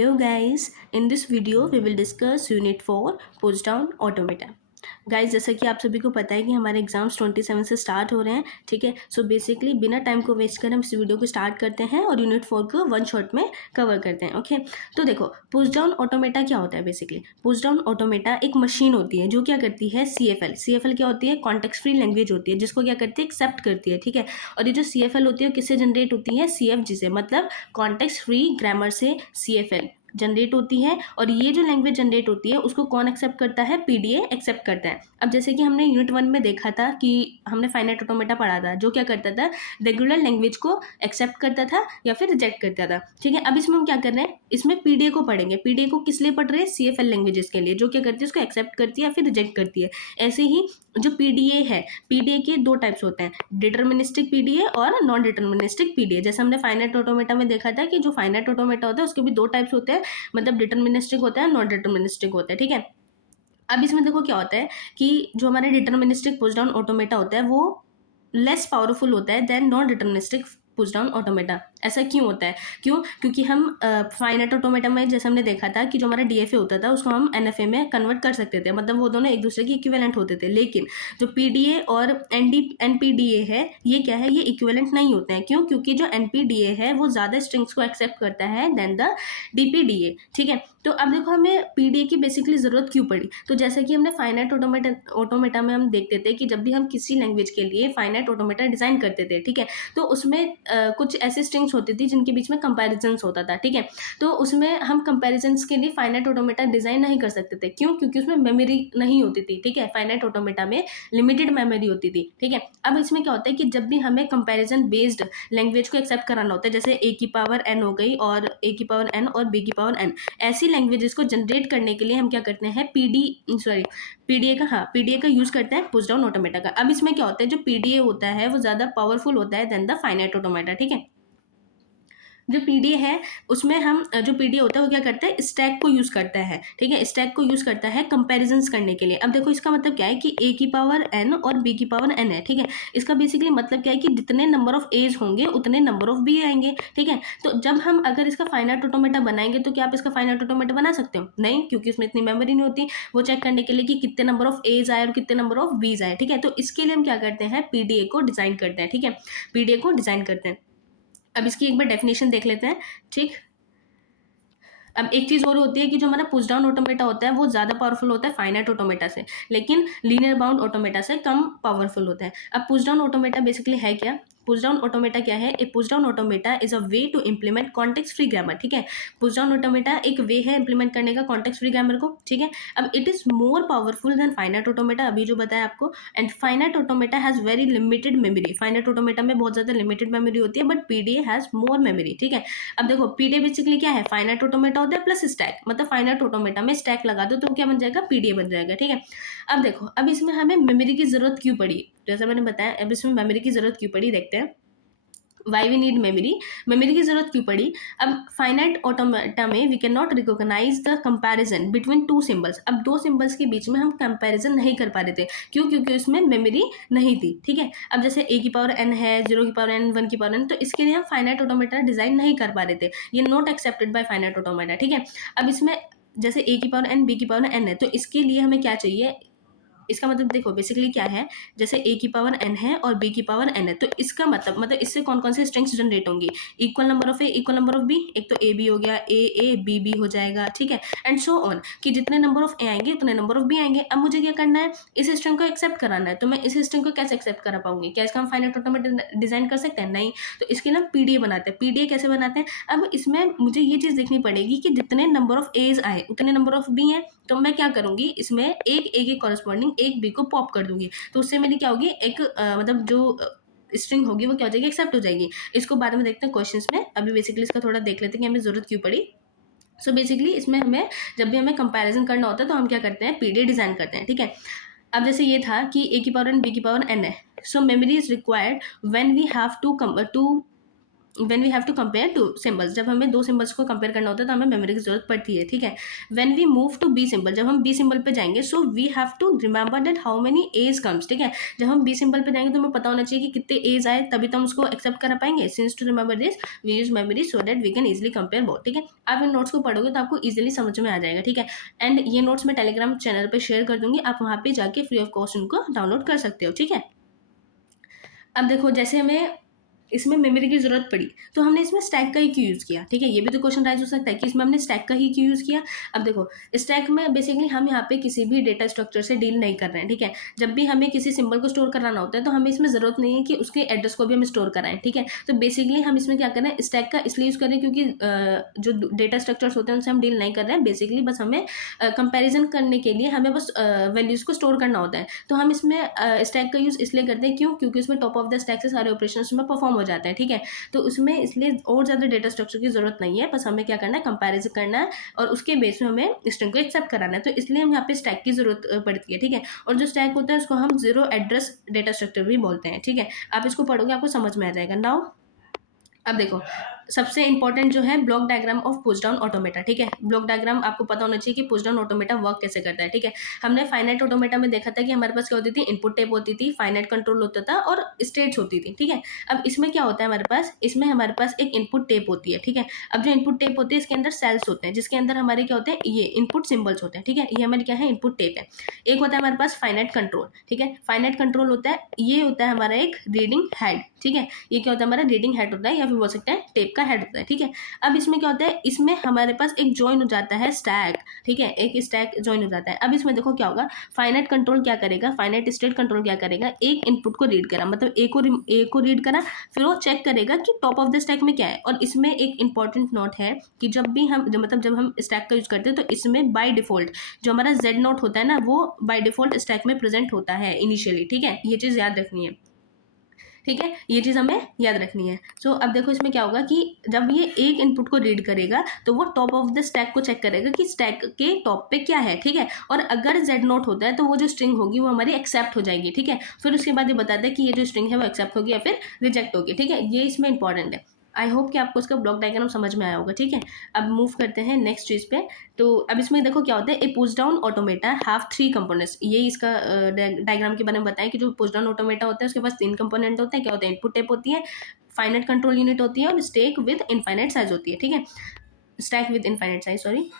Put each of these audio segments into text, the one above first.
Hello guys, in this video we will discuss unit 4 push down automata. Guys जैसा कि आप सभी को पता है कि हमारे एग्जाम्स 27 से स्टार्ट हो रहे हैं, ठीक है। सो बेसिकली बिना टाइम को वेस्ट कर हम इस वीडियो को स्टार्ट करते हैं और यूनिट 4 को वन शॉट में कवर करते हैं, ओके। तो देखो, पुश डाउन ऑटोमेटा क्या होता है। बेसिकली पुश डाउन ऑटोमेटा एक मशीन होती है जो क्या करती है, CFL क्या होती है, कॉन्टेक्स्ट फ्री लैंग्वेज होती है, जिसको क्या करती है, एक्सेप्ट करती है, ठीक है। और ये जो CFL होती है किससे जनरेट होती है, CFG से, मतलब कॉन्टेक्स्ट फ्री ग्रामर से CFL जनरेट होती है। और ये जो लैंग्वेज जनरेट होती है उसको कौन एक्सेप्ट करता है, PDA एक्सेप्ट करता है। अब जैसे कि हमने यूनिट 1 में देखा था कि हमने फाइनाइट ऑटोमेटा पढ़ा था, जो क्या करता था, रेगुलर लैंग्वेज को एक्सेप्ट करता था या फिर रिजेक्ट करता था, ठीक है। अब इसमें हम क्या कर रहे हैं, इसमें PDA को पढ़ेंगे। PDA को किस लिए पढ़ रहे हैं, CFL लैंग्वेजेस के लिए, जो क्या करती है, उसको एक्सेप्ट करती है या फिर रिजेक्ट करती है। ऐसे ही जो PDA है, PDA के दो टाइप्स होते हैं, डिटर्मिनिस्टिक PDA और नॉन डिटर्मिनिस्टिक PDA। जैसे हमने फाइनाइट ऑटोमेटा में देखा था कि जो फाइनाइट ऑटोमेटा होता है उसके भी दो टाइप्स होते हैं, मतलब डिटर्मिनिस्टिक होता है, नॉन डिटर्मिनिस्टिक होता है, ठीक है। अब इसमें देखो क्या होता है कि जो हमारा डिटर्मिनिस्टिक पुश डाउन ऑटोमेटा होता है वो लेस पावरफुल होता है than non deterministic push down automata. ऐसा क्यों होता है, क्यों, क्योंकि हम फाइनाइट ऑटोमेटा में जैसे हमने देखा था कि जो हमारा DFA होता था उसको हम NFA में कन्वर्ट कर सकते थे, मतलब वो दोनों एक दूसरे के इक्विवेलेंट होते थे। लेकिन जो PDA और NPDA है, ये क्या है, ये इक्विवेलेंट नहीं होते हैं। क्यों, क्योंकि जो NPDA है वो ज़्यादा स्ट्रिंग्स को एक्सेप्ट करता है देन द DPDA, ठीक है। तो अब देखो हमें PDA की बेसिकली ज़रूरत क्यों पड़ी। तो जैसे कि हमने फाइनाइट ऑटोमेटा में हम देखते थे कि जब भी हम किसी लैंग्वेज के लिए फाइनाइट ऑटोमेटा डिज़ाइन करते थे, ठीक है, तो उसमें कुछ ऐसी स्ट्रिंग्स होती थी जिनके बीच में कंपैरिजंस होता था, ठीक है। तो उसमें हम कंपैरिजंस के लिए फाइनाइट ऑटोमेटा डिज़ाइन नहीं कर सकते थे। क्यों, क्योंकि उसमें मेमोरी नहीं होती थी, ठीक है। फाइनाइट ऑटोमेटा में लिमिटेड मेमोरी होती थी, ठीक है। अब इसमें क्या होता है कि जब भी हमें कंपैरिजन बेस्ड लैंग्वेज को एक्सेप्ट कराना होता है, जैसे A की पावर n हो गई और A की पावर n और B की पावर n, ऐसी लैंग्वेजेस को जनरेट करने के लिए हम क्या करते हैं, PDA का यूज़ करते हैं पुश डाउन ऑटोमेटा का। अब इसमें क्या होता है, जो PDA होता है वो ज़्यादा पावरफुल होता है देन द फाइनाइट ऑटोमेटा, ठीक है। जो PDA है उसमें हम जो PDA होता है वो क्या करता है, स्टैक को यूज़ करता है, ठीक है। स्टैक को यूज़ करता है कंपैरिजंस करने के लिए। अब देखो इसका मतलब क्या है कि A की पावर n और B की पावर n है, ठीक है। इसका बेसिकली मतलब क्या है कि जितने नंबर ऑफ A's होंगे उतने नंबर ऑफ B आएंगे, ठीक है। तो जब हम अगर इसका फाइनाइट ऑटोमेटा बनाएंगे तो क्या आप इसका फाइनाइट ऑटोमेटा बना सकते हो, नहीं, क्योंकि उसमें इतनी मेमोरी नहीं होती वो चेक करने के लिए कि कितने नंबर ऑफ A's आए और कितने नंबर ऑफ B's आए, ठीक है। तो इसके लिए हम क्या करते हैं, PDA को डिज़ाइन करते हैं, ठीक है। PDA को डिज़ाइन करते हैं। अब इसकी एक बार डेफिनेशन देख लेते हैं, ठीक। अब एक चीज़ और होती है कि जो हमारा पुश डाउन ऑटोमेटा होता है वो ज़्यादा पावरफुल होता है फाइनाइट ऑटोमेटा से, लेकिन लीनियर बाउंड ऑटोमेटा से कम पावरफुल होता है। अब पुश डाउन ऑटोमेटा बेसिकली है क्या, पुश डाउन ऑटोमेटा क्या है, a push down automata is a way to implement context free grammar, ठीक है। पुश डाउन ऑटोमेटा एक वे है इंप्लीमेंट करने का कॉन्टेक्स्ट फ्री ग्रामर को, ठीक है। अब it is more powerful than finite automata, अभी जो बताया आपको। And finite automata has very limited memory, finite automata में बहुत ज़्यादा लिमिटेड मेमोरी होती है, but PDA has more memory, ठीक है। अब देखो PDA बेसिकली क्या है, फाइनाइट ऑटोमेटा होता है प्लस स्टैक, मतलब फाइनाइट ऑटोमेटा में स्टैक लगा दो तो क्या बन जाएगा, PDA बन जाएगा, ठीक है। अब देखो, अब इसमें हमें मेमोरी की जरूरत क्यों पड़ी, जैसा मैंने बताया, अब इसमें मेमोरी की जरूरत क्यों पड़ी देखते हैं। Why we need memory, memory की जरूरत क्यों पड़ी। अब फाइनाइट ऑटोमेटा में we can not recognise the comparison between two symbols, अब दो सिंबल्स के बीच में हम कंपैरिजन नहीं कर पा रहे थे। क्यों, क्योंकि उसमें मेमोरी नहीं थी, ठीक है। अब जैसे A की पावर n है, 0 की पावर n, 1 की पावर n, तो इसके लिए हम फाइनाइट ऑटोमेटा डिजाइन नहीं कर पा रहे थे, ये not accepted by finite automata, ठीक है। अब इसमें जैसे A की पावर n, B की पावर n है, तो इसके लिए हमें क्या चाहिए, इसका मतलब देखो बेसिकली क्या है, जैसे A की पावर n है और B की पावर n है, तो इसका मतलब इससे कौन कौन से स्ट्रिंग्स जनरेट होंगी, equal number of A equal number of B, एक तो A B हो गया, A हो जाएगा, ठीक है। एंड सो ऑन, कि जितने नंबर ऑफ A आएंगे उतने नंबर ऑफ B आएंगे। अब मुझे क्या करना है, इस स्ट्रिंग को एक्सेप्ट कराना है, तो मैं इस स्ट्रिंग को कैसे एक्सेप्ट करा पाऊंगी, क्या इसका हम फाइनाइट ऑटोमेटा डिजाइन कर सकते हैं, नहीं। तो इसके लिए PDA बनाते हैं। PDA कैसे बनाते हैं, अब इसमें मुझे ये चीज़ देखनी पड़ेगी कि जितने नंबर ऑफ A's आए उतने नंबर ऑफ B हैं, तो मैं क्या करूंगी, इसमें एक A के कॉरस्पॉन्डिंग एक B को पॉप कर दूंगी, तो उससे मेरी क्या होगी, एक मतलब जो स्ट्रिंग होगी वो क्या हो जाएगी, एक्सेप्ट हो जाएगी। इसको बाद में देखते हैं क्वेश्चंस में, अभी बेसिकली इसका थोड़ा देख लेते हैं कि हमें जरूरत क्यों पड़ी। सो बेसिकली इसमें हमें जब भी हमें कंपैरिजन करना होता है तो हम क्या करते हैं, PDA डिजाइन करते हैं, ठीक है। अब जैसे ये था कि A की पावर n, B की पावर n है, so memory is required when we have to when we have to compare two symbols, जब हमें दो सिंबल्स को कंपेयर करना होता है तो हमें मेमोरी की जरूरत पड़ती है, ठीक है। When we move to b symbol, जब हम बी सिंबल पे जाएंगे, so we have to remember that how many a's comes, ठीक है। जब हम बी सिंबल पे जाएंगे तो हमें पता होना चाहिए कि कितने एज आए, तभी तो हम उसको एक्सेप्ट कर पाएंगे। Since to remember this we use memory so that we can easily compare both, ठीक है। आप इन नोट्स को पढ़ोगे तो आपको इजिली समझ में आ जाएगा, ठीक है। एंड ये नोट्स मैं टेलीग्राम चैनल पे शेयर कर दूंगी, आप वहाँ पे जाके फ्री ऑफ कॉस्ट उनको डाउनलोड कर सकते हो, ठीक है। अब देखो, जैसे हमें इसमें मेमोरी की जरूरत पड़ी तो हमने इसमें स्टैक का ही क्यों यूज़ किया, ठीक है। ये भी तो क्वेश्चन राइज हो सकता है कि इसमें हमने स्टैक का ही क्यों यूज़ किया। अब देखो, स्टैक में बेसिकली हम यहाँ पे किसी भी डेटा स्ट्रक्चर से डील नहीं कर रहे हैं, ठीक है। जब भी हमें किसी सिंबल को स्टोर कराना होता है तो हमें इसमें ज़रूरत नहीं है कि उसके एड्रेस को भी हम स्टोर कराएं, ठीक है। तो बेसिकली हम इसमें क्या कर रहे हैं, स्टैक का इसलिए यूज़ कर रहे हैं क्योंकि जो डेटा स्ट्रक्चर्स होते हैं उनसे हम डील नहीं कर रहे हैं। बेसिकली बस हमें कंपेरिजन करने के लिए हमें बस वैल्यूज़ को स्टोर करना होता है। तो हम इसमें स्टैक का यूज़ इसलिए करते हैं, क्यों, क्योंकि उसमें टॉप ऑफ द स्टैक से सारे ऑपरेशन उसमें परफॉर्म हो जाते हैं, ठीक है। तो उसमें इसलिए और ज़्यादा डेटा स्ट्रक्चर की जरूरत नहीं है, बस हमें क्या करना है, कंपैरिजन करना है और उसके बेस में हमें स्ट्रिंग को एक्सेप्ट कराना है। तो इसलिए हम यहाँ पे स्टैक की जरूरत पड़ती है, ठीक है। और जो स्टैक होता है उसको हम जीरो एड्रेस डेटा स्ट्रक्चर भी बोलते हैं, ठीक है। आप इसको पढ़ोगे आपको समझ में आ जाएगा। नाउ अब देखो, सबसे इंपॉर्टेंट जो है block diagram of push down automata, ठीक है। ब्लॉक डायग्राम आपको पता होना चाहिए कि पुश डाउन ऑटोमेटा वर्क कैसे करता है, ठीक है। हमने फाइनाइट ऑटोमेटा में देखा था कि हमारे पास क्या होती थी, इनपुट टेप होती थी, फाइनाइट कंट्रोल होता था और स्टेट्स होती थी, ठीक है। अब इसमें क्या होता है, हमारे पास इसमें हमारे पास एक इनपुट टेप होती है, ठीक है। अब जो इनपुट टेप होती है इसके अंदर सेल्स होते हैं, जिसके अंदर हमारे क्या होते हैं, ये इनपुट सिंबल्स होते हैं, ठीक है। ये हमारे क्या है, इनपुट टेप है। एक होता है हमारे पास फाइनाइट कंट्रोल, ठीक है। फाइनाइट कंट्रोल होता है, ये होता है हमारा एक रीडिंग हेड, ठीक है। ये क्या होता है, हमारा रीडिंग हेड होता है या फिर बोल सकते हैं टेप का हेड होता है, ठीक है। अब इसमें क्या होता है, इसमें हमारे पास एक ज्वाइन हो जाता है स्टैक, ठीक है। एक स्टैक ज्वाइन हो जाता है। अब इसमें देखो क्या होगा, फाइनाइट कंट्रोल क्या करेगा, फाइनाइट स्टेट कंट्रोल क्या करेगा, एक इनपुट को रीड करा, मतलब ए को रीड करा, फिर वो चेक करेगा कि टॉप ऑफ द स्टैक में क्या है। और इसमें एक इंपॉर्टेंट नोट है कि जब भी हम जब हम स्टैक का यूज करते हैं तो इसमें बाय डिफॉल्ट जो हमारा जेड नोट होता है ना, वो बाय डिफॉल्ट स्टैक में प्रेजेंट होता है इनिशियली, ठीक है। ये चीज़ याद रखनी है, ठीक है। ये चीज़ हमें याद रखनी है। सो अब देखो इसमें क्या होगा कि जब ये एक इनपुट को रीड करेगा तो वो टॉप ऑफ द स्टैक को चेक करेगा कि स्टैक के टॉप पे क्या है, ठीक है। और अगर जेड नोट होता है तो वो जो स्ट्रिंग होगी वो हमारी एक्सेप्ट हो जाएगी, ठीक है। फिर उसके बाद ये बताता है कि ये जो स्ट्रिंग है वो एक्सेप्ट होगी या फिर रिजेक्ट होगी, ठीक है। ये इसमें इंपॉर्टेंट है। आई होप कि आपको इसका ब्लॉक डायग्राम समझ में आया होगा, ठीक है। अब मूव करते हैं नेक्स्ट चीज़ पे। तो अब इसमें देखो क्या होता है, a push down automata have three components. ये इसका डायग्राम के बारे में बताएं कि जो पुश डाउन ऑटोमेटा होता है उसके पास तीन कंपोनेंट होते हैं। क्या होता है, इनपुट टेप होती है, फाइनाइट कंट्रोल यूनिट होती है और स्टैक विद इनफाइनाइट साइज होती है, ठीक है। Stack with infinite size, sorry.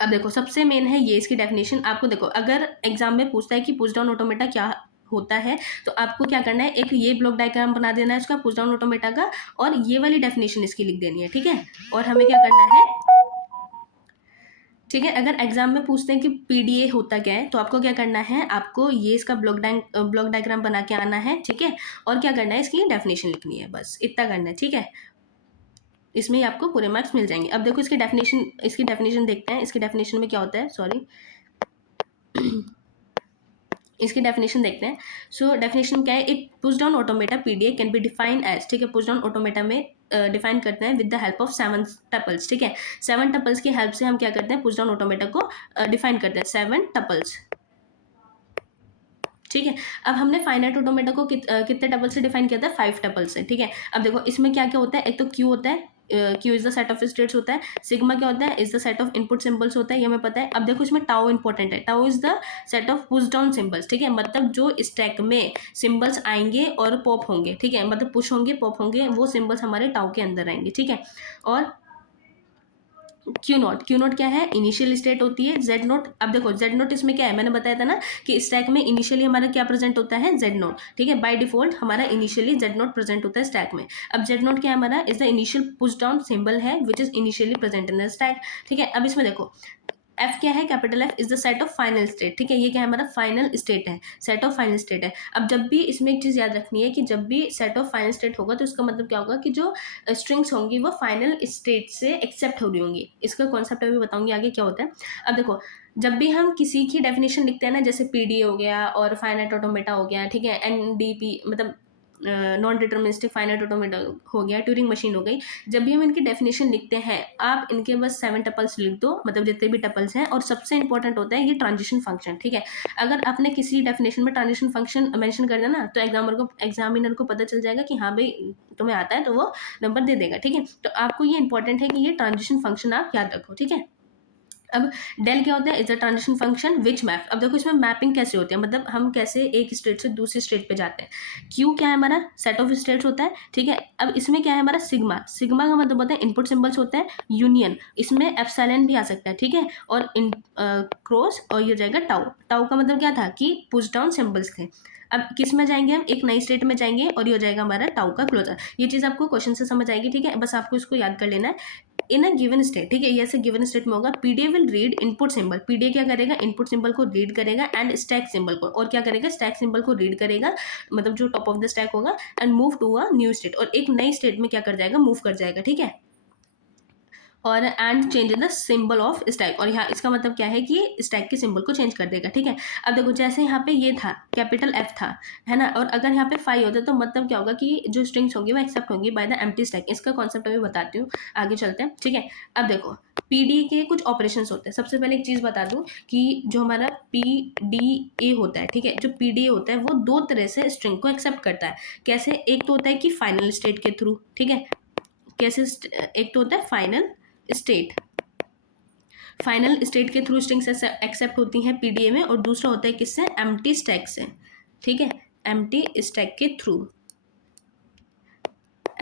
अब देखो सबसे मेन है ये इसकी डेफिनेशन। आपको देखो अगर एग्जाम में पूछता है कि पुश डाउन ऑटोमेटा क्या होता है तो आपको क्या करना है, एक ये ब्लॉक डायग्राम बना देना है उसका पुश डाउन ऑटोमेटा का, और ये वाली डेफिनेशन इसकी लिख देनी है, ठीक है। और हमें क्या करना है, ठीक है। अगर एग्जाम में पूछते हैं कि पीडीए होता क्या है तो आपको क्या करना है, आपको ये इसका ब्लॉक डायग्राम बना के आना है, ठीक है। और क्या करना है, इसकी डेफिनेशन लिखनी है, बस इतना करना है, ठीक है। इसमें ही आपको पूरे मार्क्स मिल जाएंगे। अब देखो इसकी डेफिनेशन देखते हैं, इसकी डेफिनेशन में क्या होता है, सॉरी इसकी डेफिनेशन देखते हैं। सो डेफिनेशन क्या है, एक push down automata PDA can be define as, ठीक है। पुश डाउन ऑटोमेटा में डिफाइन करते हैं with the help of 7 tuples, ठीक है। 7 टपल्स की हेल्प से हम क्या करते हैं, पुश डाउन ऑटोमेटा को डिफाइन करते हैं, 7 टपल्स, ठीक है। अब हमने फाइनाइट ऑटोमेटा को कितने टपल से डिफाइन किया था, 5 टपल से, ठीक है। अब देखो इसमें क्या क्या होता है, एक तो क्यू होता है, Q is the set of states होता है। सिग्मा क्या होता है, is the set of input symbols होता है, ये हमें पता है। अब देखो इसमें टाउ इंपॉर्टेंट है, tau is the set of push down symbols, ठीक है। मतलब जो स्टैक में सिंबल्स आएंगे और पॉप होंगे, ठीक है, मतलब पुश होंगे पॉप होंगे, वो सिंबल्स हमारे टाउ के अंदर आएंगे, ठीक है। और क्यू नोट क्या है, इनिशियल स्टेट होती है। जेड नोट, अब देखो जेड नोट इसमें क्या है, मैंने बताया था ना कि स्टैक में इनिशियली हमारा क्या प्रेजेंट होता है, जेड नोट, ठीक है। बाय डिफॉल्ट हमारा इनिशियली जेड नोट प्रेजेंट होता है स्टैक में। अब जेड नोट क्या है हमारा, is the initial push down symbol है which is initially present in the stack, ठीक है। अब इसमें देखो एफ क्या है, capital F is the set of final state, ठीक है। ये क्या है, हमारा फाइनल स्टेट है, सेट ऑफ फाइनल स्टेट है। अब जब भी इसमें एक चीज़ याद रखनी है कि जब भी सेट ऑफ फाइनल स्टेट होगा तो इसका मतलब क्या होगा कि जो स्ट्रिंग्स होंगी वो फाइनल स्टेट से एक्सेप्ट हो रही होंगी। इसका कॉन्सेप्ट अभी बताऊंगी आगे क्या होता है। अब देखो जब भी हम किसी की डेफिनेशन लिखते हैं ना, जैसे पीडी हो गया और फाइनाइट ऑटोमेटा हो गया, ठीक है, एनडीपी मतलब नॉन डिटर्मिनिस्टिक फाइनाइट ऑटोमेटा हो गया, ट्यूरिंग मशीन हो गई, जब भी हम इनकी डेफिनेशन लिखते हैं आप इनके बस 7 टपल्स लिख दो, मतलब जितने भी टपल्स हैं। और सबसे इंपॉर्टेंट होता है ये ट्रांजिशन फंक्शन, ठीक है। अगर आपने किसी डेफिनेशन में ट्रांजिशन फंक्शन मेंशन कर दिया ना, तो एग्जामिनर को पता चल जाएगा कि हाँ भाई तुम्हें आता है, तो वो नंबर दे देगा, ठीक है। तो आपको ये इंपॉर्टेंट है कि ये ट्रांजिशन फंक्शन आप याद रखो, ठीक है। अब डेल क्या होता है, is a transition function which map. अब देखो इसमें मैपिंग कैसे होती है, मतलब हम कैसे एक स्टेट से दूसरी स्टेट पे जाते हैं। क्यू क्या है हमारा, सेट ऑफ स्टेट्स होता है, ठीक है। अब इसमें क्या है हमारा सिग्मा, सिग्मा का मतलब होता है इनपुट सिंबल्स होता है यूनियन, इसमें एप्सिलॉन भी आ सकता है, ठीक है। और इन क्रॉस, और ये हो जाएगा टाउ। टाउ का मतलब क्या था कि पुश डाउन सिंबल्स थे। अब किस में जाएंगे हम, एक नई स्टेट में जाएंगे, और ये हो जाएगा हमारा टाउ का क्लोजर। ये चीज़ आपको क्वेश्चन से समझ आएगी, ठीक है। बस आपको इसको याद कर लेना है। इन अ गिवन स्टेट, ठीक है, ये ऐसे गिवन स्टेट में होगा, PDA will read input symbol. PDA क्या करेगा, इनपुट सिंबल को रीड करेगा, एंड स्टैक सिंबल को, और क्या करेगा, स्टैक सिंबल को रीड करेगा, मतलब जो टॉप ऑफ द स्टैक होगा, and move to a new state, और एक नई स्टेट में क्या कर जाएगा, मूव कर जाएगा, ठीक है। और and change the symbol of stack, और यहाँ इसका मतलब क्या है कि स्टैक के सिंबल को चेंज कर देगा, ठीक है। अब देखो जैसे यहाँ पे ये था, कैपिटल एफ था, है ना, और अगर यहाँ पे 5 होता तो मतलब क्या होगा कि जो स्ट्रिंग्स होंगी वो एक्सेप्ट होंगी बाय द एम्प्टी स्टैक। इसका कॉन्सेप्ट अभी बताती हूँ, आगे चलते हैं, ठीक है। अब देखो पीडी के कुछ ऑपरेशंस होते हैं। सबसे पहले एक चीज़ बता दूं कि जो हमारा पीडीए होता है, ठीक है, जो पीडीए होता है वो दो तरह से स्ट्रिंग को एक्सेप्ट करता है। कैसे, एक तो होता है कि फाइनल स्टेट के थ्रू, ठीक है, कैसे, एक तो होता है फाइनल स्टेट, फाइनल स्टेट के थ्रू स्ट्रिंग्स एक्सेप्ट होती हैं पीडीए में, और दूसरा होता है किससे, एम्प्टी स्टैक से, ठीक है, एम्प्टी स्टैक के थ्रू।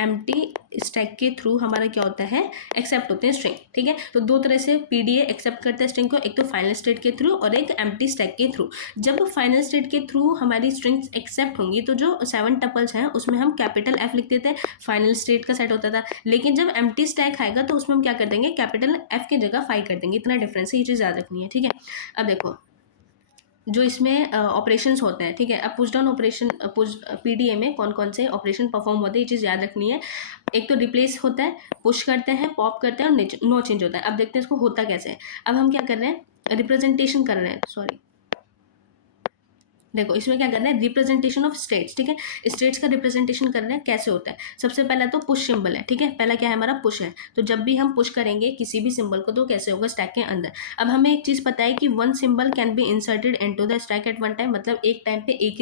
एम्प्टी स्टैक के थ्रू हमारा क्या होता है, एक्सेप्ट होते हैं स्ट्रिंग, ठीक है। तो दो तरह से पीडीए एक्सेप्ट करता है स्ट्रिंग को, एक तो फाइनल स्टेट के थ्रू और एक एम्प्टी स्टैक के थ्रू। जब फाइनल स्टेट के थ्रू हमारी स्ट्रिंग्स एक्सेप्ट होंगी तो जो 7 टपल्स हैं उसमें हम कैपिटल एफ लिख देते हैं, फाइनल स्टेट का सेट होता था। लेकिन जब एम्प्टी स्टैक आएगा तो उसमें हम क्या कर देंगे, कैपिटल एफ की जगह 5 कर देंगे, इतना डिफरेंस है, ये चीज़ याद रखनी है, ठीक है। अब देखो जो इसमें ऑपरेशंस होते हैं, ठीक है। अब पुश डाउन ऑपरेशन, पीडीए में कौन कौन से ऑपरेशन परफॉर्म होते हैं, ये चीज़ याद रखनी है। एक तो रिप्लेस होता है, पुश करते हैं, पॉप करते हैं, और नो चेंज होता है। अब देखते हैं इसको होता कैसे है। अब हम क्या कर रहे हैं, रिप्रेजेंटेशन कर रहे हैं, सॉरी, देखो इसमें क्या करना है, रिप्रेजेंटेशन ऑफ स्टेट्स, ठीक है। स्टेट्स का रिप्रेजेंटेशन कर रहे हैं, कैसे होता है। सबसे पहला तो पुश सिंबल है, ठीक है, पहला क्या है हमारा, पुश है। तो जब भी हम पुश करेंगे किसी भी सिंबल को तो कैसे होगा, स्टैक के अंदर। अब हमें एक चीज़ पता है कि one symbol can be inserted into the stack at one time, मतलब एक टाइम पे एक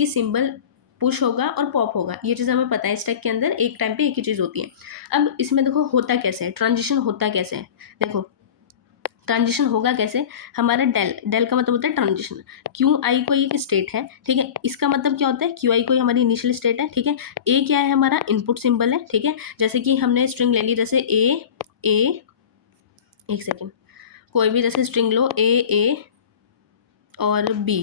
ही सिंबल पुश होगा और पॉप होगा, ये चीज़ हमें पता है। स्टैक के अंदर एक टाइम पे एक ही चीज़ होती है। अब इसमें देखो होता कैसे है, ट्रांजिशन होता कैसे है, देखो ट्रांजिशन होगा कैसे, हमारा डेल, डेल का मतलब होता है ट्रांजिशन। क्यू आई कोई एक स्टेट है, ठीक है, इसका मतलब क्या होता है, क्यू आई कोई हमारी इनिशियल स्टेट है, ठीक है। ए क्या है हमारा, इनपुट सिंबल है, ठीक है। जैसे कि हमने स्ट्रिंग ले ली, जैसे ए, एक सेकेंड, कोई भी जैसे स्ट्रिंग लो, ए और बी,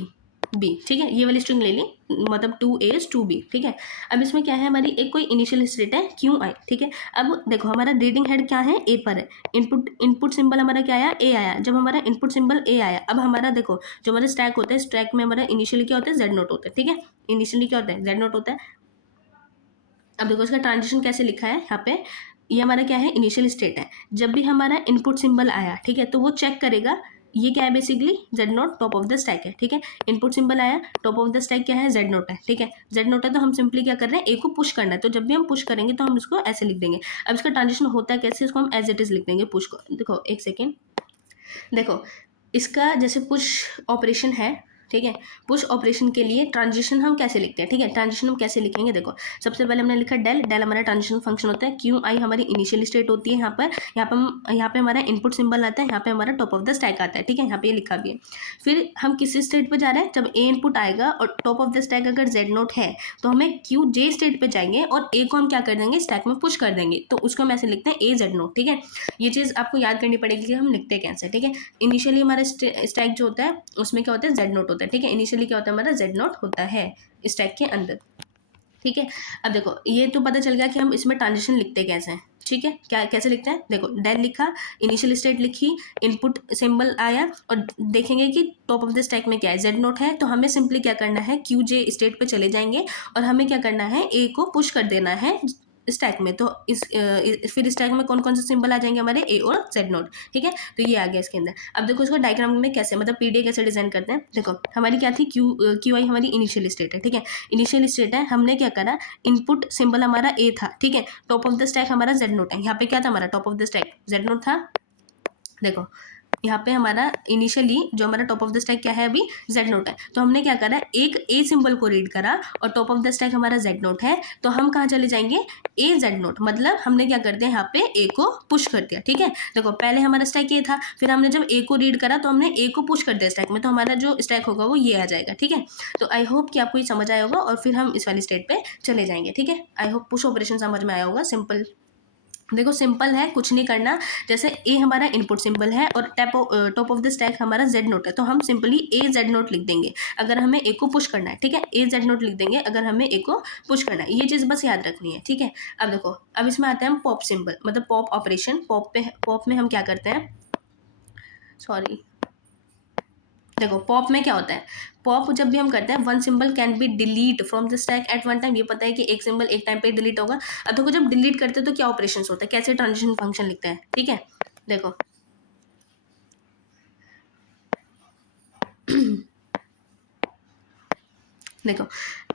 ठीक है, ये वाली स्ट्रिंग ले ली, मतलब 2A 2B, ठीक है। अब इसमें क्या है, हमारी एक कोई इनिशियल स्टेट है क्यू आई, ठीक है। अब देखो हमारा रीडिंग हेड क्या है, ए पर है, इनपुट सिंबल हमारा क्या आया, ए आया। जब हमारा इनपुट सिंबल ए आया, अब हमारा देखो जो हमारा स्टैक होता है, स्टैक में हमारा इनिशियली क्या होता है, जेड नोट होता है, ठीक है। इनिशियली क्या होता है, जेड नोट होता है। अब देखो इसका ट्रांजिशन कैसे लिखा है यहाँ पे, ये हमारा क्या है, इनिशियल स्टेट है। जब भी हमारा इनपुट सिंबल आया, ठीक है, तो वो चेक करेगा, ये क्या है basically, Z note top of the stack है, ठीक है। इनपुट सिंबल आया, टॉप ऑफ द स्टैक क्या है, जेड नोट है, ठीक है। जेड नोट है तो हम सिंपली क्या कर रहे हैं, ए को पुश करना है, तो जब भी हम पुश करेंगे तो हम इसको ऐसे लिख देंगे। अब इसका ट्रांजिशन होता है कैसे, इसको हम एज इट इज लिख देंगे, पुश को। देखो एक सेकेंड, देखो इसका जैसे पुश ऑपरेशन है, ठीक है। पुश ऑपरेशन के लिए ट्रांजिशन हम कैसे लिखते हैं, ठीक है, ट्रांजिशन हम कैसे लिखेंगे, देखो सबसे पहले हमने लिखा डेल, डेल हमारा ट्रांजिशन फंक्शन होता है। क्यू आई हमारी इनिशियल स्टेट होती है, यहाँ पे हमारा इनपुट सिंबल आता है, यहाँ पे हमारा टॉप ऑफ द स्टैक आता है, ठीक है, यहाँ पे ये लिखा भी है। फिर हम किस स्टेट पे जा रहे हैं, जब ए इनपुट आएगा और टॉप ऑफ द स्टैक अगर जेड नोट है तो हमें क्यू जे स्टेट पे जाएंगे और ए को हम क्या कर देंगे, स्टैक में पुश कर देंगे, तो उसको हम ऐसे लिखते हैं ए जेड नोट, ठीक है। ये चीज़ आपको याद करनी पड़ेगी कि हम लिखते कैसे, ठीक है। इनिशियली हमारा स्टैक जो होता है उसमें क्या होता है, जेड नोट होता है, ठीक है। इनिशियली क्या होता है, हमारा जेड नोट होता है स्टैक के अंदर, ठीक है। अब देखो ये तो पता चल गया कि हम इसमें ट्रांजिशन लिखते कैसे हैं, ठीक है। क्या कैसे लिखते हैं, देखो डेल लिखा, इनिशियल स्टेट लिखी, इनपुट सिंबल आया, और देखेंगे कि टॉप ऑफ द स्टैक में क्या है, जेड नोट है, तो हमें सिंपली क्या करना है, क्यू जे स्टेट पे चले जाएंगे और हमें क्या करना है, ए को पुश कर देना है स्टैक में, तो फिर स्टैक में कौन कौन से सिंबल आ जाएंगे हमारे, ए और जेड नोट, ठीक है। तो ये आ गया इसके अंदर। अब देखो इसको डायग्राम में कैसे, मतलब पीडीए कैसे डिजाइन करते हैं। देखो हमारी क्या थी, क्यू आई हमारी इनिशियल स्टेट है, ठीक है। इनिशियल स्टेट है, हमने क्या करा, इनपुट सिंबल हमारा ए था, ठीक है। टॉप ऑफ द स्टैक हमारा जेड नोट है। यहाँ पे क्या था हमारा, top of the stack Z note था। देखो यहाँ पे हमारा इनिशियली जो हमारा टॉप ऑफ द स्टैक क्या है, अभी जेड नोट है। तो हमने क्या करा, एक ए सिंबल को रीड करा और टॉप ऑफ द स्टैक हमारा जेड नोट है, तो हम कहाँ चले जाएंगे, ए जेड नोट, मतलब हमने क्या कर दिया, यहाँ पे ए को पुश कर दिया, ठीक है। देखो पहले हमारा स्टैक ए था, फिर हमने जब ए को रीड करा तो हमने ए को पुश कर दिया स्टैक में, तो हमारा जो स्टैक होगा वो ये आ जाएगा, ठीक है। तो आई होप कि आपको ये समझ आया होगा, और फिर हम इस वाली स्टेट पे चले जाएंगे, ठीक है। आई होप पुश ऑपरेशन समझ में आया होगा, सिंपल। देखो सिंपल है, कुछ नहीं करना। जैसे ए हमारा इनपुट सिंबल है और टॉप ऑफ द स्टैक हमारा जेड नोट है, तो हम सिंपली ए जेड नोट लिख देंगे अगर हमें ए को पुश करना है, ठीक है। ए जेड नोट लिख देंगे अगर हमें ए को पुश करना है, ये चीज़ बस याद रखनी है, ठीक है। अब देखो, अब इसमें आते हैं हम पॉप सिंबल, मतलब पॉप ऑपरेशन। पॉप में हम क्या करते हैं, सॉरी, देखो पॉप में क्या होता है, पॉप जब भी हम करते हैं, one symbol can be delete from the stack at one time. ये पता है कि एक सिंबल एक टाइम पे डिलीट होगा। अब देखो जब डिलीट करते हैं तो क्या ऑपरेशन होता है, कैसे ट्रांजिशन फंक्शन लिखते हैं, ठीक है। देखो देखो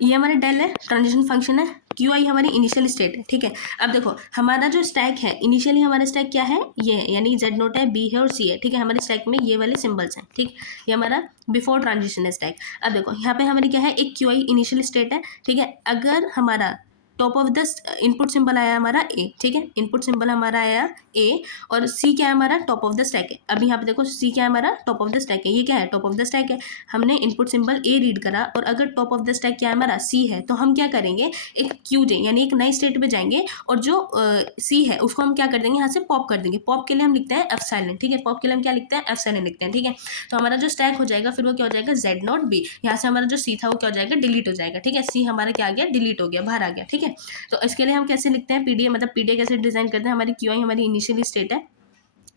ये हमारा डेल है, ट्रांजिशन फंक्शन है। क्यू आई हमारी इनिशियल स्टेट है, ठीक है। अब देखो हमारा जो स्टैक है, इनिशियली हमारा स्टैक क्या है, ये है, यानी जेड नोट है, बी है और सी है, ठीक है। हमारे स्टैक में ये वाले सिंबल्स हैं, ठीक। ये हमारा बिफोर ट्रांजिशन है स्टैक। अब देखो यहाँ पे हमारी क्या है, एक क्यू आई इनिशियल स्टेट है, ठीक है। अगर हमारा top of the input symbol आया हमारा ए, ठीक है, इनपुट सिंबल हमारा आया ए, और सी क्या है हमारा, टॉप ऑफ द स्टैक है। अभी यहाँ पे देखो सी क्या है हमारा, टॉप ऑफ द स्टैक है, ये क्या है, टॉप ऑफ द स्टैक है। हमने इनपुट सिंबल ए रीड करा, और अगर टॉप ऑफ द स्टैक क्या है हमारा, सी है, तो हम क्या करेंगे, एक क्यू जे यानी एक नई स्टेट पे जाएंगे, और जो सी है उसको हम क्या कर देंगे, यहाँ से पॉप कर देंगे। पॉप के लिए हम लिखते हैं एफ साइलेंट, ठीक है। पॉप के लिए हम क्या लिखते हैं, एफ साइलेंट लिखते हैं, ठीक है। तो हमारा जो स्टैक हो जाएगा फिर वो क्या हो जाएगा, जेड नॉट बी। यहाँ से हमारा जो सी था वो क्या हो जाएगा, डिलीट हो जाएगा, ठीक है। सी हमारा क्या आ गया, डिलीट हो गया, बाहर आ गया, ठीक है। तो इसके लिए हम कैसे लिखते हैं, पीडीए, मतलब पीडीए कैसे डिजाइन करते हैं, हमारी क्यू आई हमारी इनिशियली स्टेट है,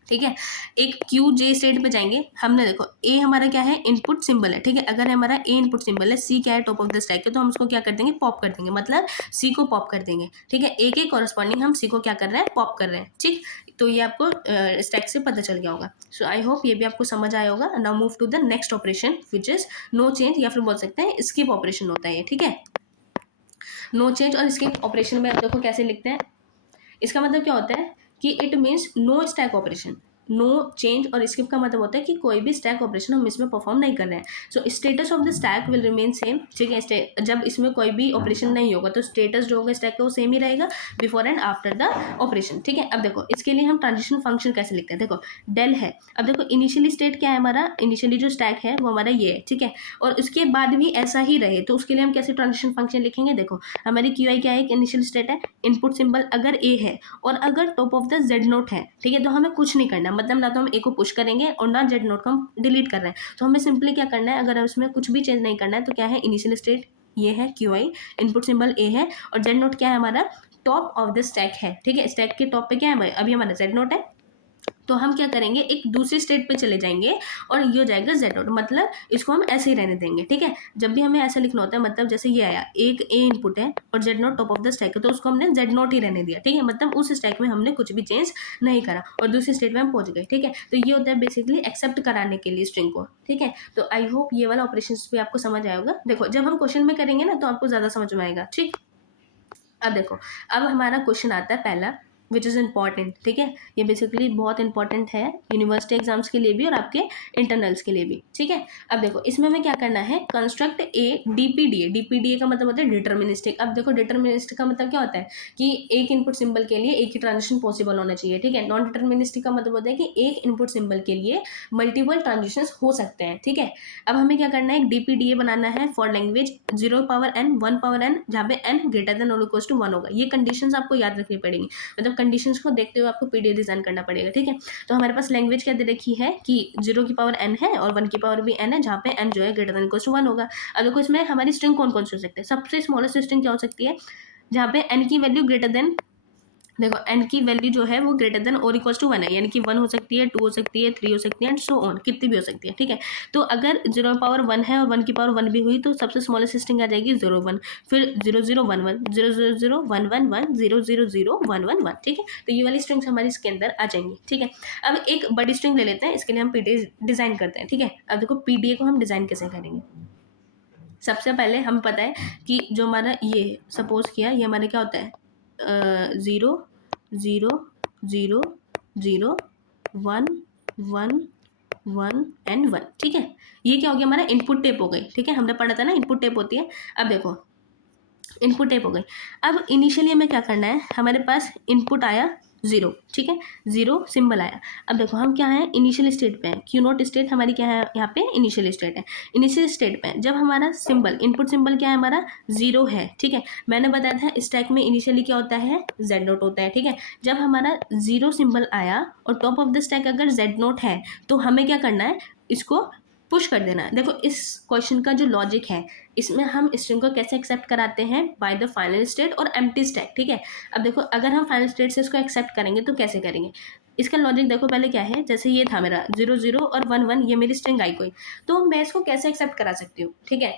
ठीक है। एक क्यू जे स्टेट पे जाएंगे, हमने देखो ए हमारा क्या है, इनपुट सिंबल है, ठीक है। अगर हमारा ए इनपुट सिंबल है, सी क्या है, टॉप ऑफ द स्टैक है, तो हम उसको क्या कर देंगे, पॉप कर देंगे, मतलब सी को पॉप कर देंगे, ठीक है। ए के कॉरस्पॉन्डिंग हम सी को क्या कर रहे हैं, पॉप कर रहे हैं, ठीक। तो ये आपको स्टैक से पता चल गया होगा। सो आई होप ये भी आपको समझ आया होगा। Now move to the next operation which is no change, या फिर बोल सकते हैं स्किप ऑपरेशन होता है ये, ठीक है। नो चेंज और स्किप ऑपरेशन में आप देखो कैसे लिखते हैं। इसका मतलब क्या होता है कि it means no stack operation. No change और स्किप का मतलब होता है कि कोई भी स्टैक ऑपरेशन हम इसमें परफॉर्म नहीं कर रहे हैं। So status of the stack will remain same, ठीक है। जब इसमें कोई भी ऑपरेशन नहीं होगा तो स्टेटस जो होगा स्टैक का वो सेम ही रहेगा, before and after the operation, ठीक है। अब देखो इसके लिए हम ट्रांजिशन फंक्शन कैसे लिखते हैं, देखो डेल है। अब देखो इनिशियली स्टेट क्या है हमारा, इनिशियली जो स्टैक है वो हमारा ये है, ठीक है। और उसके बाद भी ऐसा ही रहे तो उसके लिए हम कैसे ट्रांजिशन फंक्शन लिखेंगे, देखो हमारी क्यू आई क्या है, इनिशियल स्टेट है, इनपुट सिंबल अगर ए है और अगर top of the Z note है, ठीक है, तो हमें कुछ नहीं करना, मतलब ना तो हम ए को पुश करेंगे और ना जेड नोट को हम डिलीट कर रहे हैं। तो हमें सिंपली क्या करना है, अगर उसमें कुछ भी चेंज नहीं करना है तो क्या है, इनिशियल स्टेट ये है क्यू आई, इनपुट सिंबल ए है, और जेड नोट क्या है हमारा, टॉप ऑफ द स्टैक है, ठीक है। स्टैक के टॉप पे क्या है, अभी हमारा जेड नोट है, तो हम क्या करेंगे, एक दूसरी स्टेट पे चले जाएंगे और ये हो जाएगा जेड नोट, मतलब इसको हम ऐसे ही रहने देंगे, ठीक है। जब भी हमें ऐसा लिखना होता है, मतलब जैसे ये आया, एक ए इनपुट है और Z note top of the stack है, तो उसको हमने जेड नोट ही रहने दिया, ठीक है। मतलब उस स्टैक में हमने कुछ भी चेंज नहीं करा और दूसरी स्टेट में हम पहुंच गए, ठीक है। तो ये होता है बेसिकली एक्सेप्ट कराने के लिए स्ट्रिंग को, ठीक है। तो आई होप ये वाला ऑपरेशन भी आपको समझ आएगा। देखो जब हम क्वेश्चन में करेंगे ना तो आपको ज़्यादा समझ में आएगा, ठीक। अब देखो, अब हमारा क्वेश्चन आता है पहला विच इज़ इम्पॉर्टेंट, ठीक है। ये बेसिकली बहुत इंपॉर्टेंट है यूनिवर्सिटी एग्जाम्स के लिए भी और आपके इंटरनल्स के लिए भी, ठीक है। अब देखो इसमें हमें क्या करना है, कंस्ट्रक्ट ए डीपीडीए। डीपीडीए का मतलब होता है डिटर्मिनिस्टिक। अब देखो डिटर्मिनिस्टिक का मतलब क्या होता है कि एक इनपुट सिंबल के लिए एक ही ट्रांजिशन पॉसिबल होना चाहिए, ठीक है। नॉन डिटर्मिनिस्टिक का मतलब होता है कि एक इनपुट सिंबल के लिए मल्टीपल ट्रांजिशन हो सकते हैं, ठीक है। अब हमें क्या करना है, एक डीपीडीए बनाना है फॉर लैंग्वेज 0 1 1 जहाँ पे n ग्रेटर देन और इक्वल टू 1 होगा। ये कंडीशंस आपको याद रखनी पड़ेंगी, मतलब कंडीशंस को देखते हुए आपको पीडीए डिजाइन करना पड़ेगा, ठीक है। तो हमारे पास लैंग्वेज क्या दे रखी है कि 0 की पावर n है और 1 की पावर भी n है, जहाँ पे n जो है ग्रेटर देन इक्वल टू 1 होगा। अब देखो इसमें हमारी स्ट्रिंग कौन कौन सी हो सकती है, सबसे स्मॉलेस्ट स्ट्रिंग क्या हो सकती है, जहाँ पे n की वैल्यू ग्रेटर देन देखो एन की वैल्यू जो है वो ग्रेटर देन और इक्वल्स टू 1 है, यानी कि 1 हो सकती है, 2 हो सकती है, 3 हो सकती है एंड सो ऑन, कितनी भी हो सकती है, ठीक है। तो अगर 0 पावर 1 है और 1 की पावर 1 भी हुई तो सबसे स्मॉलेस्ट स्ट्रिंग आ जाएगी 0 1, फिर 0 0 1 1, 0 0 0 1 1 1, 0 0 0 1 1 1, ठीक है। तो ये वाली स्ट्रिंग्स हमारी इसके अंदर आ जाएंगी, ठीक है। अब एक बड़ी स्ट्रिंग ले लेते हैं, इसके लिए हम पीडीए डिजाइन करते हैं, ठीक है। अब देखो पीडीए को हम डिजाइन कैसे करेंगे। सबसे पहले हमें पता है कि जो हमारा ये सपोज किया, ये हमारे क्या होता है 0 0 0 0 1 1 1 एंड 1, ठीक है। ये क्या हो गया, हमारा इनपुट टेप हो गई, ठीक है। हमने पढ़ा था ना इनपुट टेप होती है। अब देखो इनपुट टेप हो गई। अब इनिशियली हमें क्या करना है, हमारे पास इनपुट आया 0, ठीक है, 0 सिंबल आया। अब देखो हम क्या है, इनिशियल स्टेट पे हैं, क्यू नोट स्टेट हमारी क्या है यहाँ पे, इनिशियल स्टेट है। इनिशियल स्टेट पे जब हमारा सिंबल इनपुट सिंबल क्या है, हमारा 0 है, ठीक है। मैंने बताया था स्टैक में इनिशियली क्या होता है, जेड नोट होता है, ठीक है। जब हमारा 0 सिंबल आया और टॉप ऑफ द स्टैक अगर जेड नोट है तो हमें क्या करना है, इसको पुश कर देना है। देखो इस क्वेश्चन का जो लॉजिक है, इसमें हम स्ट्रिंग को कैसे एक्सेप्ट कराते हैं, बाय द फाइनल स्टेट और एम्प्टी स्टैक, ठीक है। अब देखो अगर हम फाइनल स्टेट से इसको एक्सेप्ट करेंगे तो कैसे करेंगे, इसका लॉजिक देखो पहले क्या है। जैसे ये था मेरा 0 0 और 1 1, ये मेरी स्ट्रिंग आई कोई, तो मैं इसको कैसे एक्सेप्ट करा सकती हूँ, ठीक है।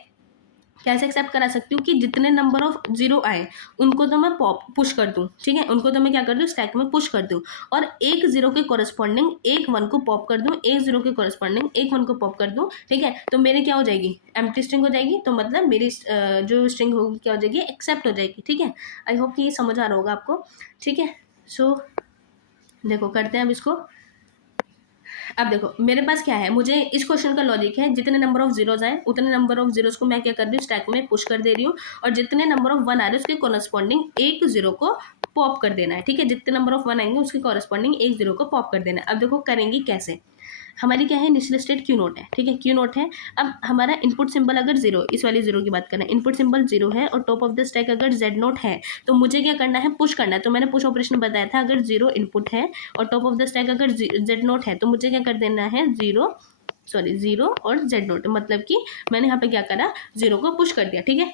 कैसे एक्सेप्ट करा सकती हूँ कि जितने नंबर ऑफ 0 आए उनको तो मैं पॉप पुश कर दूँ, ठीक है, उनको तो मैं क्या कर दूँ, स्टैक में पुश कर दूँ, और एक 0 के कॉरेस्पॉन्डिंग एक 1 को पॉप कर दूँ, एक 0 के कॉरेस्पॉन्डिंग एक 1 को पॉप कर दूँ, ठीक है। तो मेरे क्या हो जाएगी, एम्प्टी स्ट्रिंग हो जाएगी। तो मतलब मेरी जो स्ट्रिंग होगी क्या हो जाएगी, एक्सेप्ट हो जाएगी, ठीक है। आई होप कि ये समझ आ रहा होगा आपको, ठीक है। सो देखो करते हैं अब इसको। अब देखो मेरे पास क्या है, मुझे इस क्वेश्चन का लॉजिक है, जितने नंबर ऑफ जीरोज आए उतने नंबर ऑफ जीरोज को मैं क्या कर रही हूँ, स्टैक में पुश कर दे रही हूँ, और जितने नंबर ऑफ 1 आ रहे हैं उसके कॉरेस्पॉन्डिंग एक 0 को पॉप कर देना है, ठीक है। जितने नंबर ऑफ 1 आएंगे उसके कॉरेस्पॉन्डिंग एक 0 को पॉप कर देना है। अब देखो करेंगे कैसे, हमारी क्या है, इनिशियल स्टेट क्यू नोट है, ठीक है, क्यू नोट है। अब हमारा इनपुट सिंबल अगर 0, इस वाली 0 की बात करें, इनपुट सिंबल 0 है और टॉप ऑफ द स्टैक अगर जेड नोट है, तो मुझे क्या करना है, पुश करना है। तो मैंने पुश ऑपरेशन बताया था, अगर 0 इनपुट है और टॉप ऑफ द स्टैक अगर जेड नोट है तो मुझे क्या कर देना है, 0 और जेड नोट, मतलब कि मैंने यहाँ पे क्या करा, 0 को पुश कर दिया, ठीक है।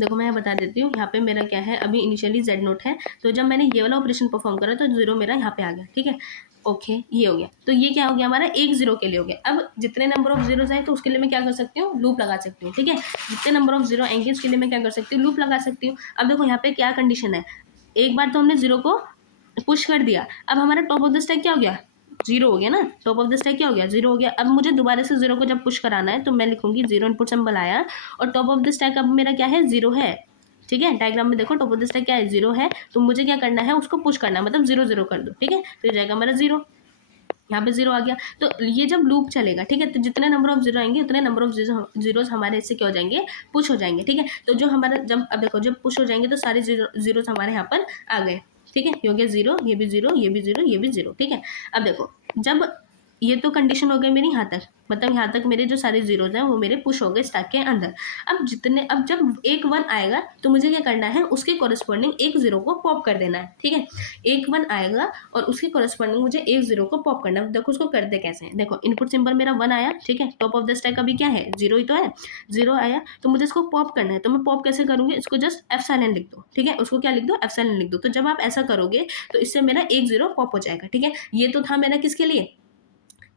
देखो मैं यहाँ बता देती हूँ, यहाँ पे मेरा क्या है, अभी इनिशियली जेड नोट है, तो जब मैंने ये वाला ऑपरेशन परफॉर्म करा तो 0 मेरा यहाँ पे आ गया, ठीक है। ओके ये हो गया। तो ये क्या हो गया, हमारा एक 0 के लिए हो गया। अब जितने नंबर ऑफ जीरोज आए तो उसके लिए मैं क्या कर सकती हूँ, लूप लगा सकती हूँ, ठीक है। जितने नंबर ऑफ 0 आएंगे उसके लिए मैं क्या कर सकती हूँ, लूप लगा सकती हूँ। अब देखो यहाँ पे क्या कंडीशन है, एक बार तो हमने 0 को पुश कर दिया, अब हमारा टॉप ऑफ द स्टैक क्या हो गया, 0 हो गया ना, टॉप ऑफ द स्टैक क्या हो गया, 0 हो गया। अब मुझे दोबारा से 0 को जब पुश कराना है तो मैं लिखूंगी 0 इनपुट सिंबल आया और टॉप ऑफ द स्टैक अब मेरा क्या है, 0 है, ठीक है। डायग्राम में देखो टॉप ऑफ द स्टैक क्या है, 0 है, तो मुझे क्या करना है, उसको पुश करना है, मतलब 0 0 कर दो, ठीक है। तो ये जाएगा मेरा 0, यहाँ पे 0 आ गया। तो ये जब लूप चलेगा, ठीक है, तो जितने नंबर ऑफ 0 आएंगे उतने नंबर ऑफ जीरोज हमारे इससे क्या हो जाएंगे, पुश हो जाएंगे, ठीक है। तो जो हमारा जब अब देखो जब पुश हो जाएंगे तो सारे जीरोज हमारे यहाँ पर आ गए, ठीक है। ये हो गया 0, ये भी 0, ये भी 0, ये भी 0, ठीक है। अब देखो जब ये तो कंडीशन हो गई मेरी यहाँ तक, मतलब यहाँ तक मेरे जो सारे जीरोज हैं वो मेरे पुश हो गए स्टैक के अंदर। अब जब एक 1 आएगा तो मुझे क्या करना है, उसके कॉरेस्पॉन्डिंग एक 0 को पॉप कर देना है, ठीक है। एक 1 आएगा और उसके कॉरेस्पॉन्डिंग मुझे एक 0 को पॉप करना है। देखो उसको करते कैसे हैं, देखो इनपुट सिंबल मेरा 1 आया, ठीक है, टॉप ऑफ द स्टैक अभी क्या है, 0 ही तो है, 0 आया, तो मुझे इसको पॉप करना है। तो मैं पॉप कैसे करूँगी, इसको जस्ट एप्सिलॉन लिख दो, ठीक है, उसको क्या लिख दो, एप्सिलॉन लिख दो। तो जब आप ऐसा करोगे तो इससे मेरा एक 0 पॉप हो जाएगा, ठीक है। ये तो था मेरा किसके लिए,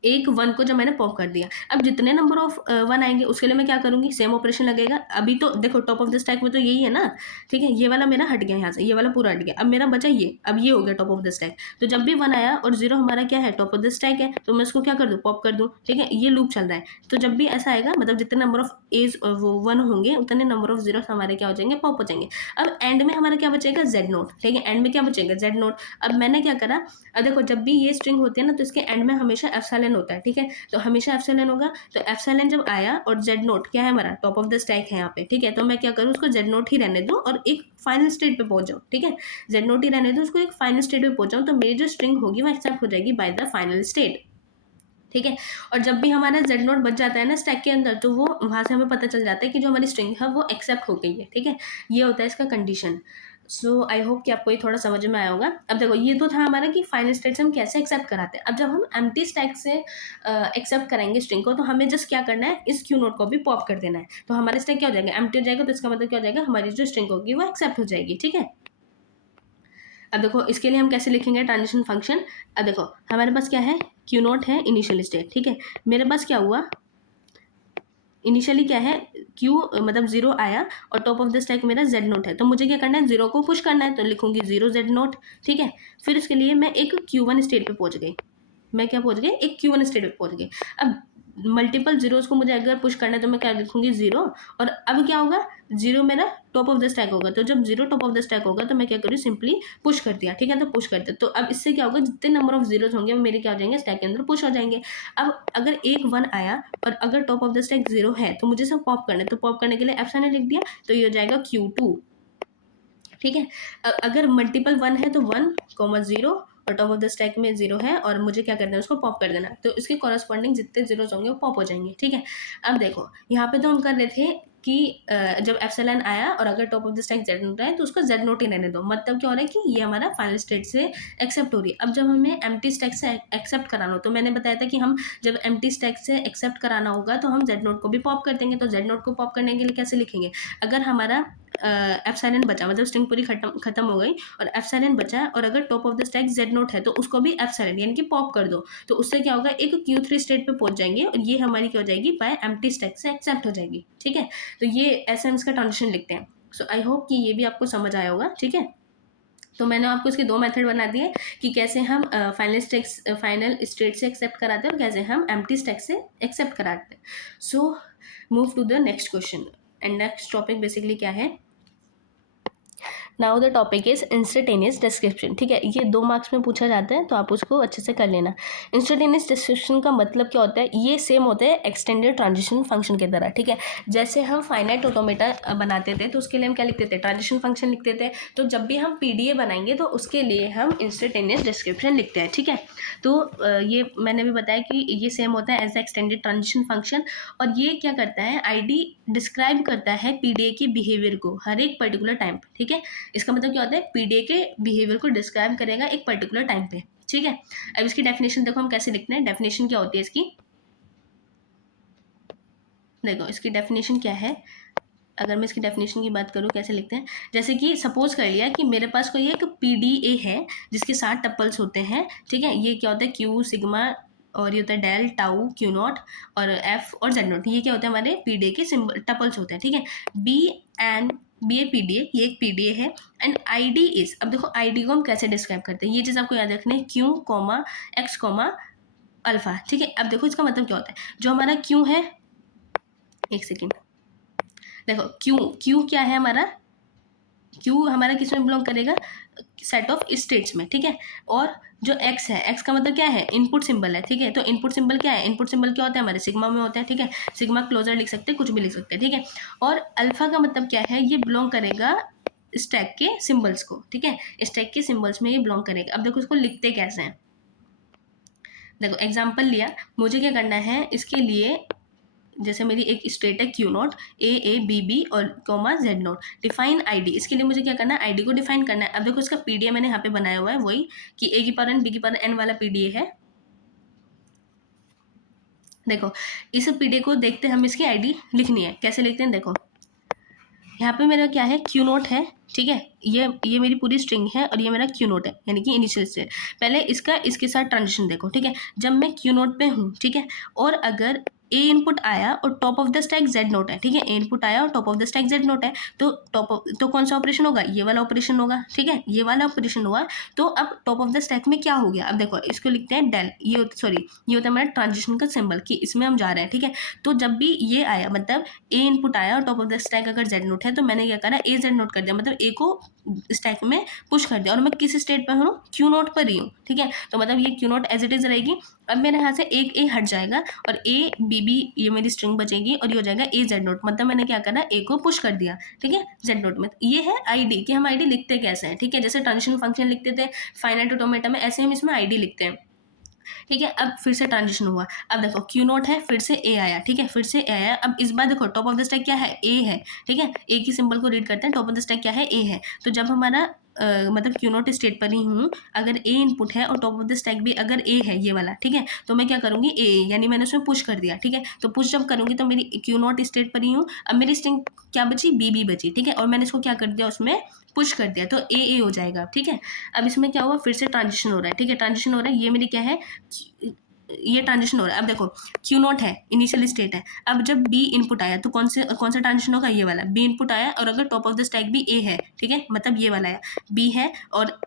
एक 1 को जब मैंने पॉप कर दिया। अब जितने नंबर ऑफ 1 आएंगे उसके लिए मैं क्या करूंगी, सेम ऑपरेशन लगेगा। अभी तो देखो टॉप ऑफ द स्टैक में तो यही है ना, ठीक है, ये वाला मेरा हट गया यहाँ से, ये वाला पूरा हट गया, अब मेरा बचा ये, अब ये हो गया टॉप ऑफ द स्टैक। तो जब भी 1 आया और 0 हमारा क्या है, टॉप ऑफ द स्टैक है, तो मैं इसको क्या कर दूँ, पॉप कर दूँ, ठीक है। ये लूप चल रहा है, तो जब भी ऐसा आएगा मतलब जितने नंबर ऑफ एज वो 1 होंगे उतने नंबर ऑफ जीरो हमारे क्या हो जाएंगे, पॉप हो जाएंगे। अब एंड में हमारा क्या बचेगा, जेड नोट, ठीक है, एंड में क्या बचेगा, जेड नोट। अब मैंने क्या करा, अब देखो जब भी ये स्ट्रिंग होती है ना तो इसके एंड में हमेशा एप्सिलॉन होता है, ठीक है। तो हमेशा एप्सिलॉन होगा, तो एप्सिलॉन जब आया और जेड नोट क्या है हमारा, टॉप ऑफ द स्टैक है यहाँ पे, ठीक है। तो मैं क्या करूँ, उसको जेड नोट ही रहने दूँ और एक फाइनल स्टेट पे पहुंच जाऊँ, ठीक है। जेड नोट ही रहने दूँ, उसको एक फाइनल स्टेट पे पहुंच जाऊँ, तो मेरी जो स्ट्रिंग होगी वो एक्सेप्ट हो जाएगी बाय द फाइनल स्टेट, ठीक है। और जब भी हमारा जेड नोट बच जाता है ना स्टैक के अंदर, तो वो वहाँ से हमें पता चल जाता है कि जो हमारी स्ट्रिंग है वो एक्सेप्ट हो गई है, ठीक है। ये होता है इसका कंडीशन। सो आई होप कि आपको ये थोड़ा समझ में आया होगा। अब देखो ये तो था हमारा कि फाइनल स्टेट से हम कैसे एक्सेप्ट कराते हैं। अब जब हम एम्प्टी स्टैक से एक्सेप्ट करेंगे स्ट्रिंग को, तो हमें जस्ट क्या करना है, इस क्यू नोट को भी पॉप कर देना है, तो हमारा स्टैक क्या हो जाएगा, एम्प्टी हो जाएगा। तो इसका मतलब क्या हो जाएगा, हमारी जो स्ट्रिंग होगी वो एक्सेप्ट हो जाएगी, ठीक है। अब देखो इसके लिए हम कैसे लिखेंगे ट्रांजिशन फंक्शन। अब देखो हमारे पास क्या है, क्यू नॉट है इनिशियल स्टेट, ठीक है। मेरे पास क्या हुआ, इनिशियली क्या है, क्यू मतलब जीरो आया और टॉप ऑफ द स्टैक मेरा जेड नोट है, तो मुझे क्या करना है, जीरो को पुश करना है, तो लिखूंगी जीरो जेड नोट, ठीक है। फिर इसके लिए मैं एक क्यू वन स्टेट पे पहुंच गई, मैं क्या पहुंच गई, एक क्यू वन स्टेट पे पहुंच गई। अब मल्टीपल जीरोस को मुझे अगर पुश करना है तो मैं क्या लिखूंगी, जीरो। और अब क्या होगा, जीरो मेरा टॉप ऑफ द स्टैक होगा, तो जब zero top of the stack होगा तो मैं क्या करूँ, सिंपली पुश कर दिया, ठीक है। तो पुश करते, तो अब इससे क्या होगा, जितने नंबर ऑफ जीरोस होंगे वो मेरे क्या हो जाएंगे, स्टैक के अंदर पुश हो जाएंगे। अब अगर एक वन आया और अगर top of the stack zero है तो मुझे सब पॉप करना है, तो पॉप करने के लिए एफ लिख दिया, तो ये हो जाएगा Q2, ठीक है। अगर मल्टीपल वन है तो वन कॉमा जीरो और टॉप ऑफ द स्टैक में जीरो है और मुझे क्या करना है, उसको पॉप कर देना, तो इसके कॉरस्पॉन्डिंग जितने जीरोस होंगे वो पॉप हो जाएंगे, ठीक है। अब देखो यहाँ पे तो हम कर रहे थे कि जब एप्सिलॉन आया और अगर top of the stack Z note है तो उसको जेड नोट ही रहने दो, मतलब क्या हो रहा है कि ये हमारा फाइनल स्टेट से एक्सेप्ट हो रही है। अब जब हमें एम्प्टी स्टैक से एक्सेप्ट कराना हो, तो मैंने बताया था कि हम जब एम्प्टी स्टैक से एक्सेप्ट कराना होगा तो हम जेड नोट को भी पॉप कर देंगे। तो जेड नोट को पॉप करने के लिए कैसे लिखेंगे, अगर हमारा एप्सिलॉन बचा, मतलब स्ट्रिंग पूरी खत्म हो गई और एप्सिलॉन बचा है और अगर top of the stack Z note है तो उसको भी एप्सिलॉन यानी कि पॉप कर दो, तो उससे क्या होगा, एक Q3 स्टेट पे पहुंच जाएंगे और ये हमारी क्या हो जाएगी, बाय एम्प्टी स्टैक से एक्सेप्ट हो जाएगी, ठीक है। तो ये ऐसे हम इसका ट्रांजिशन लिखते हैं। सो आई होप कि ये भी आपको समझ आया होगा, ठीक है। तो मैंने आपको इसके दो मेथड बना दिए कि कैसे हम फाइनल स्टेट से एक्सेप्ट कराते हैं और कैसे हम एम्प्टी स्टैक से एक्सेप्ट कराते हैं। So move to the next question, and next topic basically क्या है, now the topic is instantaneous description, ठीक है। ये 2 मार्क्स में पूछा जाता है तो आप उसको अच्छे से कर लेना। इंस्टेंटेनियस डिस्क्रिप्शन का मतलब क्या होता है, ये सेम होता है एक्सटेंडेड ट्रांजिशन फंक्शन की तरह, ठीक है। जैसे हम फाइनाइट ऑटोमेटा बनाते थे तो उसके लिए हम क्या लिखते थे, ट्रांजिशन फंक्शन लिखते थे। तो जब भी हम पीडीए बनाएंगे तो उसके लिए हम इंस्टेंटेनियस डिस्क्रिप्शन लिखते हैं, ठीक है। तो ये मैंने भी बताया कि ये सेम होता है एज एक्सटेंडेड ट्रांजिशन फंक्शन, और ये क्या करता है, आईडी डिस्क्राइब करता है पीडीए के बिहेवियर को हर एक पर्टिकुलर टाइम पे, ठीक है। इसका मतलब क्या होता है, पीडीए के बिहेवियर को डिस्क्राइब करेगा एक पर्टिकुलर टाइम पे, ठीक है। अब इसकी डेफिनेशन देखो हम कैसे लिखते हैं, डेफिनेशन क्या होती है इसकी, देखो इसकी डेफिनेशन क्या है। अगर मैं इसकी डेफिनेशन की बात करूँ कैसे लिखते हैं, जैसे कि सपोज कर लिया कि मेरे पास कोई एक पीडीए है जिसके 7 टपल्स होते हैं, ठीक है। ये क्या होता है, क्यू सिग्मा और ये होता है डेल टाउ क्यू नॉट और एफ और जेड नॉट, ये क्या होता है, हमारे पीडीए के सिंबल टपल्स होते हैं, ठीक है। B and b a PDA, ये एक पीडीए है एंड आईडी इज, अब देखो आईडी को हम कैसे डिस्क्राइब करते हैं, ये चीज़ आपको याद रखना है, Q comma x comma alpha, ठीक है। अब देखो इसका मतलब क्या होता है, जो हमारा क्यू है, एक सेकेंड, देखो क्यू क्यू क्या है हमारा, क्यू हमारा किस में बिलोंग करेगा, सेट ऑफ स्टेट्स में, ठीक है। और जो एक्स है, एक्स का मतलब क्या है, इनपुट सिंबल है, ठीक है। तो इनपुट सिंबल क्या है, इनपुट सिंबल क्या होता है, हमारे सिग्मा में होता है, ठीक है। सिग्मा क्लोजर लिख सकते हैं, कुछ भी लिख सकते हैं, ठीक है। और अल्फा का मतलब क्या है, ये बिलोंग करेगा स्टैक के सिंबल्स को, ठीक है। स्टैक के सिंबल्स में ये बिलोंग करेगा। अब देखो इसको लिखते कैसे हैं, देखो एग्जाम्पल लिया, मुझे क्या करना है इसके लिए, जैसे मेरी एक स्टेट है Q naught A B B और comma Z naught, define ID, इसके लिए मुझे क्या करना है, आईडी को डिफाइन करना है। अब देखो इसका पीडीए मैंने यहाँ पे बनाया हुआ है वही कि ए की पावर एन बी की पावर एन वाला पीडीए है। देखो इस पीडीए को देखते हम, इसकी आईडी लिखनी है, कैसे लिखते हैं, देखो यहाँ पे मेरा क्या है, क्यू नोट है, ठीक है। ये मेरी पूरी स्ट्रिंग है और ये मेरा क्यू नोट है यानी कि इनिशियल स्टेट। पहले इसका इसके साथ ट्रांजिशन देखो, ठीक है। जब मैं क्यू नोट पे हूँ, ठीक है, और अगर ए इनपुट आया और top of the stack Z note है, ठीक है। ए इनपुट आया और top of the stack Z note है, तो तो कौन सा ऑपरेशन होगा, ये वाला ऑपरेशन होगा, ठीक है। ये वाला ऑपरेशन हुआ, तो अब टॉप ऑफ द स्टैक में क्या हो गया, अब देखो इसको लिखते हैं डेल, ये सॉरी ये होता है हमारा ट्रांजिशन का सिंबल कि इसमें हम जा रहे हैं, ठीक है। तो जब भी ये आया, मतलब ए इनपुट आया और टॉप ऑफ द स्टैक अगर जेड नोट है, तो मैंने क्या करा, ए जेड नोट कर दिया, मतलब ए को स्टैक में पुश कर दिया, और मैं किस स्टेट पर हूँ, क्यू नोट पर ही हूँ, ठीक है। तो मतलब ये q naught as it is रहेगी। अब मेरे यहाँ से एक ए हट जाएगा और ए बी बी ये मेरी स्ट्रिंग बचेगी और ये हो जाएगा ए जेड नोट, मतलब मैंने क्या करा, ए को पुश कर दिया, ठीक है, जेड नोट में। ये है आईडी कि हम आईडी लिखते कैसे हैं, ठीक है। जैसे ट्रांजिशन फंक्शन लिखते थे फाइनाइट ऑटोमेटा में, ऐसे हम इसमें आईडी लिखते हैं, ठीक है। अब फिर से ट्रांजिशन हुआ, अब देखो क्यू नोट है, फिर से ए आया, ठीक है, फिर से ए आया। अब इस बार देखो टॉप ऑफ द स्टैक क्या है, ए है, ठीक है। ए की सिंबल को रीड करते हैं, टॉप ऑफ द स्टैक क्या है, ए है। तो जब हमारा मतलब क्यू नॉट स्टेट पर ही हूँ, अगर ए इनपुट है और टॉप ऑफ द स्टैक भी अगर ए है ये वाला, ठीक है, तो मैं क्या करूँगी ए, यानी मैंने उसमें पुश कर दिया, ठीक है, तो पुश जब करूँगी तो मेरी क्यू नॉट स्टेट पर ही हूँ, अब मेरी स्ट्रिंग क्या बची, बी बची, ठीक है, और मैंने इसको क्या कर दिया उसमें पुश कर दिया, तो ए हो जाएगा, ठीक है। अब इसमें क्या हुआ, फिर से ट्रांजिशन हो रहा है, ठीक है, ट्रांजिशन हो रहा है, ये मेरी क्या है, ये ट्रांजिशन हो रहा है। अब देखो क्यू नॉट है, इनिशियल स्टेट है, अब जब बी इनपुट आया तो कौन सा ट्रांजिशन होगा, ये वाला, बी इनपुट आया और अगर टॉप ऑफ द स्टैक भी ए है, ठीक है, मतलब ये वाला है, बी है और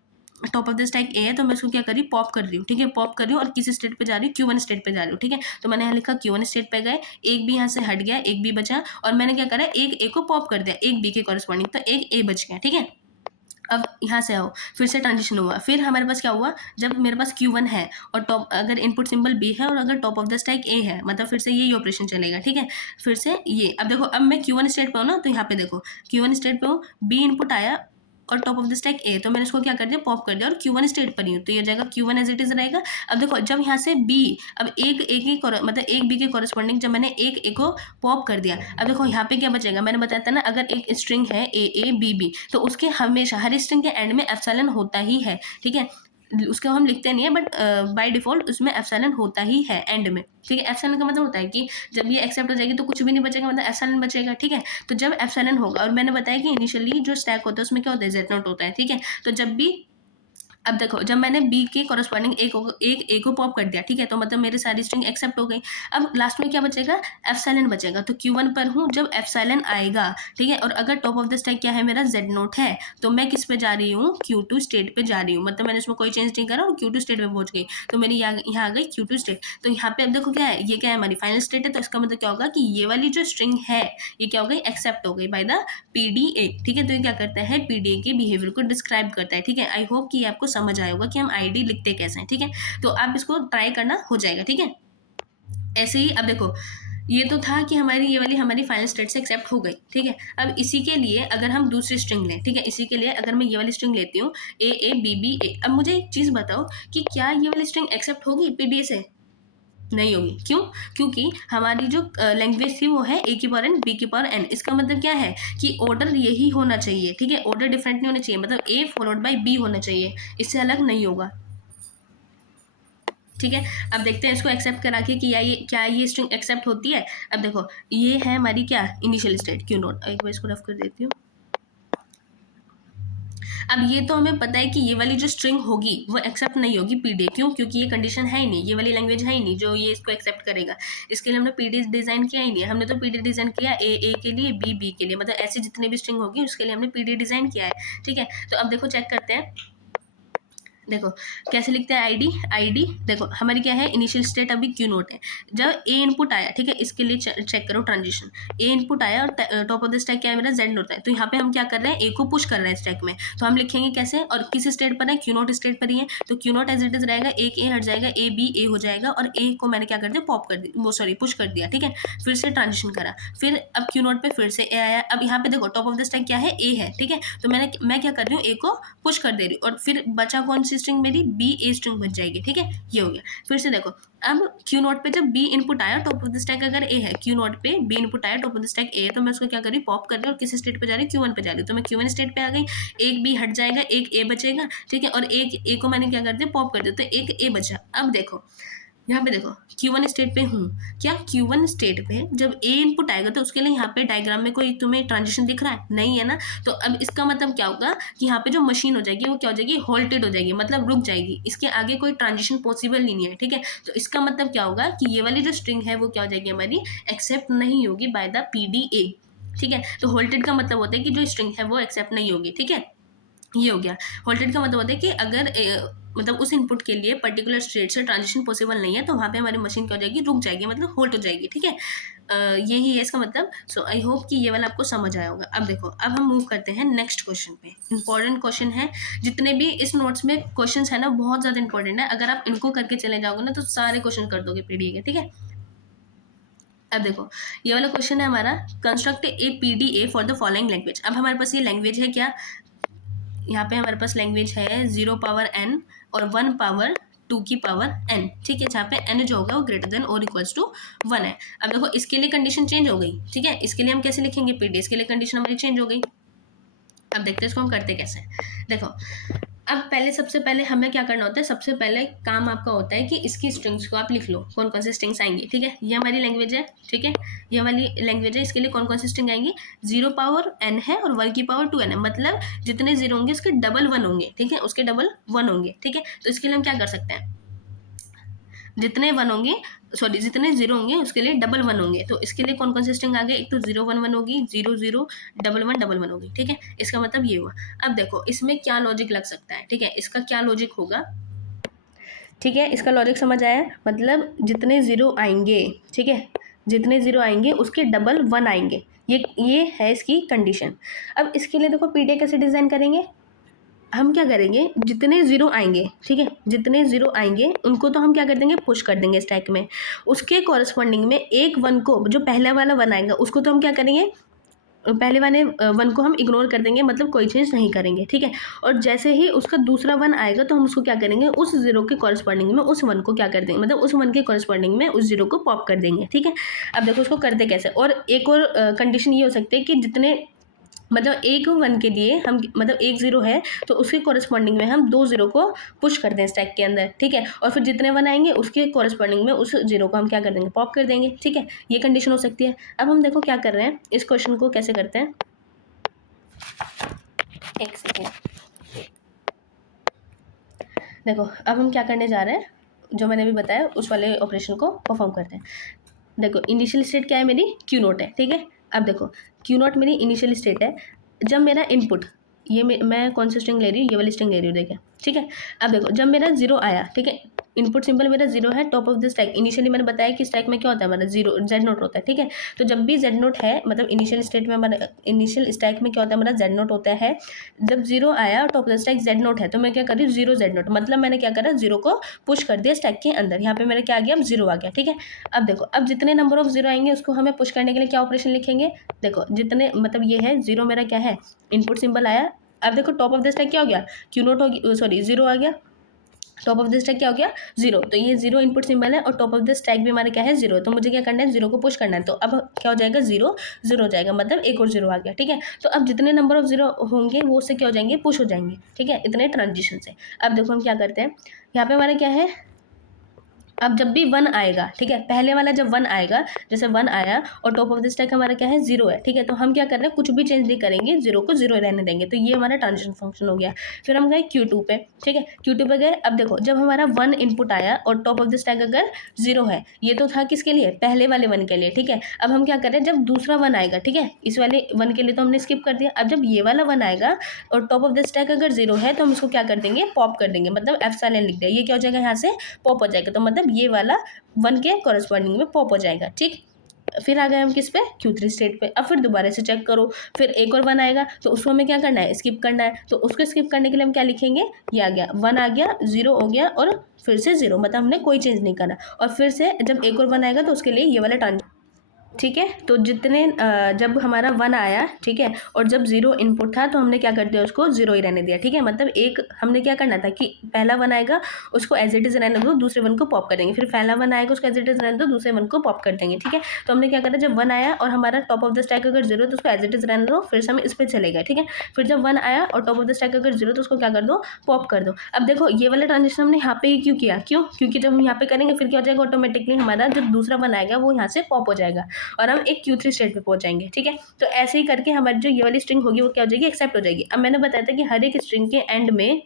टॉप ऑफ द स्टैक ए है, तो मैं इसको क्या कर रही हूँ, पॉप कर रही हूँ, ठीक है, पॉप कर रही हूँ और किस स्टेट पे जा रही हूँ, क्यू वन स्टेट पे जा रही हूँ, ठीक है, तो मैंने यहाँ लिखा क्यू वन स्टेट पे गए, एक बी यहाँ से हट गया, एक बी बचा और मैंने क्या करा, एक ए को पॉप कर दिया एक बी के कॉरेस्पॉन्डिंग, तो एक ए बच गया, ठीक है। अब यहाँ से आओ, फिर से ट्रांजिशन हुआ, फिर हमारे पास क्या हुआ, जब मेरे पास Q1 है और टॉप अगर इनपुट सिंबल B है और अगर top of the stack A है, मतलब फिर से यही ऑपरेशन चलेगा, ठीक है, फिर से ये, अब देखो अब मैं Q1 स्टेट पे हूँ ना, तो यहाँ पे देखो Q1 स्टेट पे हूँ, B इनपुट आया और टॉप ऑफ द स्टैक ए, तो मैंने इसको क्या कर दिया, पॉप कर दिया और Q1 स्टेट पर ही हूँ, तो ये जाएगा Q1 एज इट इज रहेगा। अब देखो जब यहाँ से B, अब मतलब एक B के कॉरेस्पॉन्डिंग जब मैंने एक ए को पॉप कर दिया, अब देखो यहाँ पे क्या बचेगा, मैंने बताया था ना अगर एक स्ट्रिंग है ए बी बी, तो उसके हमेशा हर स्ट्रिंग के एंड में एप्सिलॉन होता ही है, ठीक है, उसको हम लिखते नहीं है बट बाय डिफॉल्ट उसमें एप्सिलॉन होता ही है एंड में, ठीक है। एप्सिलॉन का मतलब होता है कि जब ये एक्सेप्ट हो जाएगी तो कुछ भी नहीं बचेगा, मतलब एप्सिलॉन बचेगा, ठीक है, तो जब एप्सिलॉन होगा, और मैंने बताया कि इनिशियली जो स्टैक होता है उसमें क्या होता है, जेड नोट होता है, ठीक है, तो जब भी, अब देखो जब मैंने बी के कॉरेस्पॉन्डिंग एक ए को पॉप कर दिया, ठीक है, तो मतलब मेरी सारी स्ट्रिंग एक्सेप्ट हो गई। अब लास्ट में क्या बचेगा, एप्सिलॉन बचेगा, तो Q1 पर हूँ, जब एप्सिलॉन आएगा, ठीक है, और अगर टॉप ऑफ द स्टैक क्या है मेरा, जेड नोट है, तो मैं किस पे जा रही हूँ, Q2 स्टेट पे जा रही हूँ, मतलब मैंने इसमें कोई चेंज नहीं करा और Q2 स्टेट पे पहुंच गई, तो मेरी यहाँ आ गई Q2 स्टेट। तो यहाँ पे अब देखो क्या है, ये क्या है, हमारी फाइनल स्टेट है, तो इसका मतलब क्या होगा कि ये वाली जो स्ट्रिंग है ये क्या हो गई, एक्सेप्ट हो गई बाय द PDA, ठीक है, तो ये क्या करता है, PDA के बिहेवियर को डिस्क्राइब करता है, ठीक है। आई होप कि ये आपको समझ आया होगा कि हम आईडी लिखते कैसे हैं, ठीक है, तो आप इसको ट्राई करना, हो जाएगा, ठीक है। ऐसे ही अब देखो ये तो था कि हमारी ये वाली हमारी फाइनल स्टेट से एक्सेप्ट हो गई, ठीक है। अब इसी के लिए अगर हम दूसरी स्ट्रिंग लें, ठीक है, इसी के लिए अगर मैं ये वाली स्ट्रिंग लेती हूँ ए बी बी ए, अब मुझे एक चीज़ बताओ कि क्या ये वाली स्ट्रिंग एक्सेप्ट होगी PDA से, नहीं होगी, क्यों, क्योंकि हमारी जो लैंग्वेज थी वो है A की पावर n B की पावर n, इसका मतलब क्या है कि ऑर्डर यही होना चाहिए, ठीक है, ऑर्डर डिफरेंट नहीं होना चाहिए, मतलब A फॉलोड बाय B होना चाहिए, इससे अलग नहीं होगा, ठीक है। अब देखते हैं इसको एक्सेप्ट करा के कि क्या ये स्ट्रिंग एक्सेप्ट होती है। अब देखो ये है हमारी क्या, इनिशियल स्टेट Q नोट, एक बार इसको रफ कर देती हूँ। अब ये तो हमें पता है कि ये वाली जो स्ट्रिंग होगी वो एक्सेप्ट नहीं होगी PDA, क्यों, क्योंकि ये कंडीशन है ही नहीं, ये वाली लैंग्वेज है ही नहीं जो ये इसको एक्सेप्ट करेगा, इसके लिए हमने PDA डिजाइन किया ही नहीं, हमने तो PDA डिजाइन किया ए के लिए बी के लिए, मतलब ऐसी जितनी भी स्ट्रिंग होगी उसके लिए हमने PDA डिजाइन किया है, ठीक है। तो अब देखो चेक करते हैं, देखो कैसे लिखते हैं आईडी देखो हमारी क्या है, इनिशियल स्टेट अभी Q नोट है, जब ए इनपुट आया, ठीक है, इसके लिए चेक करो ट्रांजिशन, ए इनपुट आया और टॉप ऑफ द स्टैक क्या है मेरा, जेड नोट है, तो यहाँ पे हम क्या कर रहे हैं, ए को पुश कर रहे हैं स्टैक में, तो हम लिखेंगे कैसे, और किस स्टेट पर है, Q नोट स्टेट पर ही है, तो Q naught as it is रहेगा, एक ए हट जाएगा, ए बी ए हो जाएगा, और ए को मैंने क्या कर दिया, पॉप कर दिया, वो सॉरी पुश कर दिया, ठीक है, फिर से ट्रांजिशन करा, फिर अब Q नोट पे फिर से ए आया, अब यहाँ पे देखो टॉप ऑफ द स्टैक क्या है, ए है, ठीक है, तो मैं क्या कर रही हूँ, ए को पुश कर दे रही हूँ, और फिर बचा कौन सी स्ट्रिंग मेरी, बी ए स्ट्रिंग बच जाएगी, ठीक है, ये हो गया। फिर से देखो अब Q नोट पे जब B इनपुट आया, टॉप ऑफ द स्टैक अगर A है, Q नोट पे B इनपुट आया, top of the stack A है, तो मैं उसको क्या कर रही हूँ, पॉप कर रही हूँ, और किस स्टेट पे जा रही हूँ, Q1 पे जा रही हूँ, तो मैं Q1 स्टेट पे आ गई, एक B हट जाएगा, एक A बचेगा, ठीक है, और एक A को मैंने क्या कर दिया, पॉप कर दिया, तो एक A बचा। अब देखो यहाँ पे देखो Q1 स्टेट पे हूँ, क्या Q1 स्टेट पे जब A इनपुट आएगा तो उसके लिए यहाँ पे डायग्राम में कोई तुम्हें ट्रांजिशन दिख रहा है, नहीं है ना, तो अब इसका मतलब क्या होगा कि यहाँ पे जो मशीन हो जाएगी वो क्या हो जाएगी, होल्टेड हो जाएगी, मतलब रुक जाएगी, इसके आगे कोई ट्रांजिशन पॉसिबल नहीं है, ठीक है। तो इसका मतलब क्या होगा कि ये वाली जो स्ट्रिंग है वो क्या हो जाएगी हमारी, एक्सेप्ट नहीं होगी बाय द PDA, ठीक है। तो होल्टेड का मतलब होता है कि जो स्ट्रिंग है वो एक्सेप्ट नहीं होगी, ठीक है, ये हो गया। होल्टेड का मतलब होता है कि अगर मतलब उस इनपुट के लिए पर्टिकुलर स्टेट से ट्रांजिशन पॉसिबल नहीं है, तो वहाँ पे हमारी मशीन क्या हो जाएगी, रुक जाएगी, मतलब होल्ड हो जाएगी, ठीक है। यही है इसका मतलब। सो आई होप कि ये वाला आपको समझ आया होगा। अब देखो अब हम मूव करते हैं नेक्स्ट क्वेश्चन पे। इंपॉर्टेंट क्वेश्चन है, जितने भी इस नोट्स में क्वेश्चन है ना बहुत ज़्यादा इंपॉर्टेंट है, अगर आप इनको करके चले जाओगे ना तो सारे क्वेश्चन कर दोगे PDA के, ठीक है। अब देखो ये वाला क्वेश्चन है हमारा, construct A PDA for the following language. अब हमारे पास ये लैंग्वेज है क्या, यहाँ पे हमारे पास लैंग्वेज है 0 पावर n और 1 पावर 2 की पावर n, ठीक है, जहाँ पे n जो होगा वो ग्रेटर देन और इक्वल्स टू 1 है। अब देखो इसके लिए कंडीशन चेंज हो गई, ठीक है, इसके लिए हम कैसे लिखेंगे PDA, इसके लिए कंडीशन हमारी चेंज हो गई। अब देखते हैं इसको हम करते कैसे। देखो, अब पहले सबसे पहले हमें क्या करना होता है, सबसे पहले काम आपका होता है कि इसकी स्ट्रिंग्स को आप लिख लो, कौन कौन सी स्ट्रिंग्स आएंगी, ठीक है। ये हमारी लैंग्वेज है, ठीक है, ये वाली लैंग्वेज है, इसके लिए कौन कौन सी स्ट्रिंग आएंगी, 0 पावर n है और 1 की पावर 2n है, मतलब जितने जीरो होंगे उसके डबल 1 होंगे, ठीक है, उसके डबल 1 होंगे, ठीक है। तो इसके लिए हम क्या कर सकते हैं, जितने 1 होंगे, सॉरी जितने 0 होंगे उसके लिए डबल 1 होंगे, तो इसके लिए कौन कौन सी स्ट्रिंग आ गई, एक तो 0 1 1 होगी, 0 0 डबल 1 डबल 1 होगी, ठीक है। इसका मतलब ये हुआ। अब देखो इसमें क्या लॉजिक लग सकता है, ठीक है, इसका क्या लॉजिक होगा, ठीक है, इसका लॉजिक समझ आया, मतलब जितने ज़ीरो आएंगे, ठीक है, जितने ज़ीरो आएंगे उसके डबल 1 आएंगे, ये है इसकी कंडीशन। अब इसके लिए देखो पीडीए कैसे डिज़ाइन करेंगे, हम क्या करेंगे, जितने ज़ीरो आएंगे, ठीक है, जितने ज़ीरो आएंगे उनको तो हम क्या कर देंगे, पुश कर देंगे स्टैक में, उसके कॉरस्पॉन्डिंग में एक 1 को, जो पहला वाला 1 आएगा उसको तो हम क्या करेंगे, पहले वाले 1 को हम इग्नोर कर देंगे, मतलब कोई चेंज नहीं करेंगे, ठीक है। और जैसे ही उसका दूसरा 1 आएगा तो हम उसको क्या करेंगे, उस 0 के कॉरस्पॉन्डिंग में उस 1 को क्या कर देंगे, मतलब उस 1 के कॉरस्पॉन्डिंग में उस 0 को पॉप कर देंगे, ठीक है। अब देखो उसको करते कैसे, और एक और कंडीशन ये हो सकती है कि जितने, मतलब एक 1 के लिए हम, मतलब एक 0 है तो उसके कॉरस्पॉन्डिंग में हम 2 0 को पुश कर दें स्टैक के अंदर, ठीक है, और फिर जितने 1 आएंगे उसके कॉरस्पॉन्डिंग में उस 0 को हम क्या कर देंगे, पॉप कर देंगे, ठीक है। ये कंडीशन हो सकती है। अब हम देखो क्या कर रहे हैं, इस क्वेश्चन को कैसे करते हैं, एक सेकेंड, देखो अब हम क्या करने जा रहे हैं, जो मैंने अभी बताया उस वाले ऑपरेशन को परफॉर्म करते हैं। देखो इनिशियल स्टेट क्या है मेरी, क्यू नोट है, ठीक है। अब देखो क्यू नोट मेरी इनिशियल स्टेट है, जब मेरा इनपुट, ये मैं कौन सी स्ट्रिंग ले रही हूँ, ये वाली स्ट्रिंग ले रही हूँ, देखिए, ठीक है। अब देखो जब मेरा 0 आया, ठीक है, इनपुट सिंबल मेरा 0 है, top of the stack, initially मैंने बताया कि स्टैक में क्या होता है हमारा, 0 जेड नोट होता है, ठीक है। तो जब भी जेड नोट है, मतलब इनिशियल स्टेट में हमारा, इनिशियल स्टैक में क्या होता है हमारा, जेड नोट होता है। जब 0 आया और top of the stack Z note है, तो मैं क्या कर रही हूँ, 0 जेड नोट, मतलब मैंने क्या करा, 0 को पुश कर दिया स्टैक के अंदर, यहाँ पे मेरा क्या आ गया, अब 0 आ गया, ठीक है। अब देखो अब जितने नंबर ऑफ 0 आएंगे उसको हमें पुश करने के लिए क्या ऑपरेशन लिखेंगे, देखो जितने, मतलब ये है 0 मेरा क्या है, इनपुट सिंबल आया। अब देखो टॉप ऑफ द स्टैक क्या हो गया, क्यू नोट होगी, सॉरी 0 आ गया, टॉप ऑफ द स्टैक क्या हो गया, 0, तो ये 0 इनपुट सिंबल है और टॉप ऑफ द स्टैक भी हमारे क्या है, 0, तो मुझे क्या करना है, 0 को पुश करना है, तो अब क्या हो जाएगा, 0 0 हो जाएगा, मतलब एक और 0 आ गया, ठीक है। तो अब जितने नंबर ऑफ 0 होंगे वो उससे क्या हो जाएंगे, पुश हो जाएंगे, ठीक है, इतने ट्रांजिशन से। अब देखो हम क्या करते हैं, यहाँ पे हमारा क्या है, अब जब भी 1 आएगा, ठीक है, पहले वाला जब 1 आएगा, जैसे 1 आया और टॉप ऑफ द स्टैक हमारा क्या है, 0 है, ठीक है, तो हम क्या कर रहे हैं, कुछ भी चेंज नहीं करेंगे, 0 को 0 रहने देंगे, तो ये हमारा ट्रांजिशन फंक्शन हो गया। फिर हम गए Q2 पे, ठीक है, Q2 पे गए। अब देखो जब हमारा 1 इनपुट आया और टॉप ऑफ द स्टैक अगर 0 है, ये तो था किसके लिए, पहले वाले 1 के लिए, ठीक है। अब हम क्या कर रहे हैं, जब दूसरा 1 आएगा, ठीक है, इस वाले 1 के लिए तो हमने स्किप कर दिया, अब जब ये वाला 1 आएगा और टॉप ऑफ द स्टैक अगर 0 है तो हम इसको क्या कर देंगे, पॉप कर देंगे, मतलब एप्सिलॉन लिख दिया, ये क्या हो जाएगा, यहाँ से पॉप हो जाएगा, तो मतलब ये वाला 1 के कॉरस्पॉन्डिंग में पॉप हो जाएगा, ठीक। फिर आ गए हम किस पे, Q3 स्टेट पे। अब फिर दोबारा से चेक करो, फिर एक और 1 आएगा तो उसको हमें क्या करना है, स्किप करना है, तो उसको स्किप करने के लिए हम क्या लिखेंगे, ये आ गया 1 आ गया, 0 हो गया और फिर से 0, मतलब हमने कोई चेंज नहीं करा, और फिर से जब एक और 1 आएगा तो उसके लिए ये वाला ट्रांज, ठीक है। तो जितने जब हमारा 1 आया, ठीक है, और जब 0 इनपुट था तो हमने क्या कर दिया, उसको 0 ही रहने दिया, ठीक है, मतलब एक हमने क्या करना था कि पहला 1 आएगा उसको एज इट इज़ रहने दो, दूसरे 1 को पॉप कर देंगे, फिर पहला 1 आएगा उसको एज इट इज़ रहने दो, दूसरे 1 को पॉप कर देंगे, ठीक है। तो हमने क्या करा, जब 1 आया और हमारा टॉप ऑफ द स्टैक अगर 0 तो उसको एज इट इज़ रहने दो, फिर से हम इस पर चले गए, ठीक है। फिर जब 1 आया और टॉप ऑफ द स्टैक अगर 0 तो उसको क्या कर दो, पॉप कर दो। अब देखो ये वाला ट्रांजेक्शन हमने यहाँ पे ही क्यों किया, क्यों, क्योंकि जब हम यहाँ पे करेंगे फिर क्या हो जाएगा, ऑटोमेटिकली हमारा जो दूसरा 1 आएगा वो यहाँ से पॉप हो जाएगा और हम एक Q3 स्टेट पे पहुंच जाएंगे, ठीक है। तो ऐसे ही करके हमारी जो ये वाली स्ट्रिंग होगी वो क्या हो जाएगी, एक्सेप्ट हो जाएगी। अब मैंने बताया था कि हर एक स्ट्रिंग के एंड में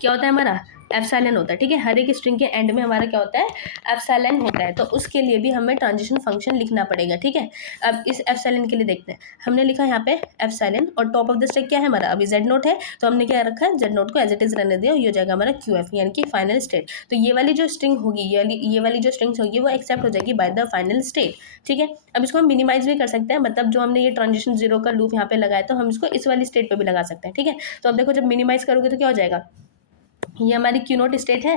क्या होता है हमारा, एप्सिलॉन होता है, ठीक है, हर एक स्ट्रिंग के एंड में हमारा क्या होता है, एप्सिलॉन होता है, तो उसके लिए भी हमें ट्रांजिशन फंक्शन लिखना पड़ेगा, ठीक है। अब इस एप्सिलॉन के लिए देखते हैं, हमने लिखा यहाँ पे एप्सिलॉन और टॉप ऑफ द स्टैक क्या है हमारा, अभी जेड नोट है, तो हमने क्या रखा है, जेड नोट को एज इट इज रहने दिया, ये हो जाएगा हमारा QF यानी कि फाइनल स्टेट। तो ये वाली जो स्ट्रिंग होगी, ये वाली जो स्ट्रिंग्स होगी वो एक्सेप्ट हो जाएगी बाय द फाइनल स्टेट, ठीक है। अब इसको हम मिनिमाइज भी कर सकते हैं, मतलब जो हमने ये ट्रांजिशन 0 का लूप यहाँ पे लगाया तो हम इसको इस वाली स्टेट पे भी लगा सकते हैं, ठीक है। तो अब देखो जब मिनिमाइज करोगे तो क्या हो जाएगा, ये हमारी Q नोट स्टेट है,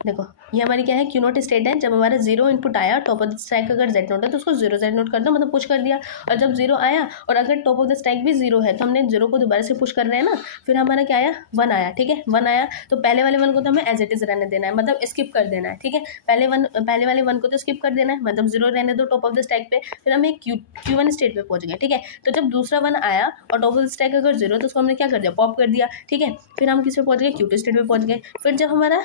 देखो ये हमारी क्या है, क्यू नोट स्टेट है। जब हमारा जीरो इनपुट आया, टॉप ऑफ द स्टैक अगर जेड नोट है तो उसको जीरो जेड नोट कर दो, मतलब पुश कर दिया। और जब जीरो आया और अगर टॉप ऑफ द स्टैक भी जीरो है तो हमने जीरो को दोबारा से पुश कर रहे हैं ना, फिर हमारा क्या आया, वन आया। ठीक है, वन आया तो पहले वाले वन को तो हमें एज इट इज रहने देना है, मतलब स्किप कर देना है। ठीक है, पहले वाले वन को तो स्किप कर देना है, मतलब जीरो रहने दो टॉप ऑफ द स्टैक पे। फिर हम एक क्यू वन स्टेट पे पहुंच गए। ठीक है, तो जब दूसरा वन आया और टॉप ऑफ द स्टैक अगर जीरो तो उसको हमने क्या कर दिया, पॉप कर दिया। ठीक है, फिर हम किस पे पहुंच गए, क्यू टू स्टेट पे पहुंच गए। फिर जब हमारा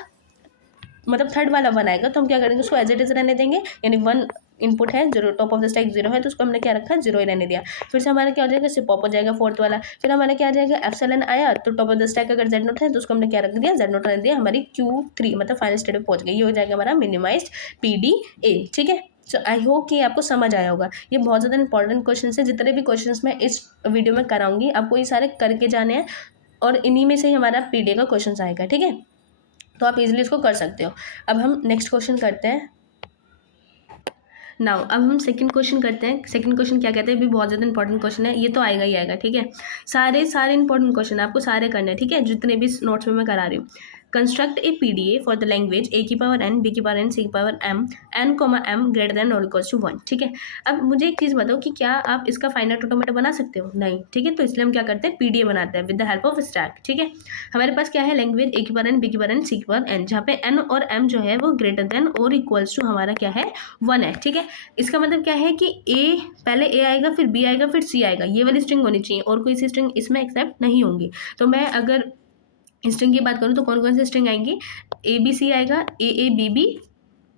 मतलब थर्ड वाला वन आएगा तो हम क्या करेंगे, उसको एज इट इज रहने देंगे, यानी वन इनपुट है, zero top of the stack zero है तो उसको हमने क्या रखा, जीरो ही रहने दिया। फिर से हमारा क्या हो जाएगा, सिर्फ पॉप हो जाएगा फोर्थ वाला। फिर हमारा क्या आ जाएगा, एप्सिलॉन आया तो टॉप ऑफ द स्टैक अगर जेड नोट है तो उसको हमने क्या रख दिया, जेड नोट रख दिया। हमारी क्यू थ्री मतलब फाइनल स्टेट पे पहुंच गई। ये हो जाएगा हमारा मिनिमाइज्ड पीडीए। ठीक है, सो आई होप कि आपको समझ आया होगा। ये बहुत ज़्यादा इंपॉर्टेंट क्वेश्चन है, जितने भी क्वेश्चन मैं इस वीडियो में कराऊंगी आपको ये सारे करके जाने हैं और इन्हीं में से ही हमारा पीडीए का क्वेश्चन आएगा। ठीक है, तो आप इजीली इसको कर सकते हो। अब हम नेक्स्ट क्वेश्चन करते हैं। नाउ अब हम सेकंड क्वेश्चन करते हैं। सेकंड क्वेश्चन क्या कहते हैं, भी बहुत ज़्यादा इंपॉर्टेंट क्वेश्चन है, ये तो आएगा ही आएगा। ठीक है, सारे इंपॉर्टेंट क्वेश्चन आपको सारे करने हैं। ठीक है, जितने भी नोट्स में मैं करा रही हूँ। Construct a PDA for the language A की पावर एन, बी की पावर एन, सी की power M, N comma M greater than और इक्वल्स टू 1। ठीक है, अब मुझे एक चीज़ बताओ कि क्या आप इसका फाइनाइट ऑटोमेटा बना सकते हो? नहीं। ठीक है, तो इसलिए हम क्या करते हैं, पीडीए बनाते हैं with the help of stack. ठीक है, हमारे पास क्या है, लैंग्वेज ए की पावर एन, बी की पावर एन, सी की पावर एन, जहाँ पे एन और एम जो है वो ग्रेटर देन और इक्वल्स टू हमारा क्या है, 1 है। ठीक है, इसका मतलब क्या है कि ए पहले ए आएगा, फिर बी आएगा, फिर सी आएगा, ये वाली स्ट्रिंग होनी चाहिए और कोई सी स्ट्रिंग इसमें एक्सेप्ट नहीं होंगी। तो मैं अगर स्ट्रिंग की बात करूँ तो कौन कौन सी स्ट्रिंग आएंगी, ए बी सी आएगा, ए बी बी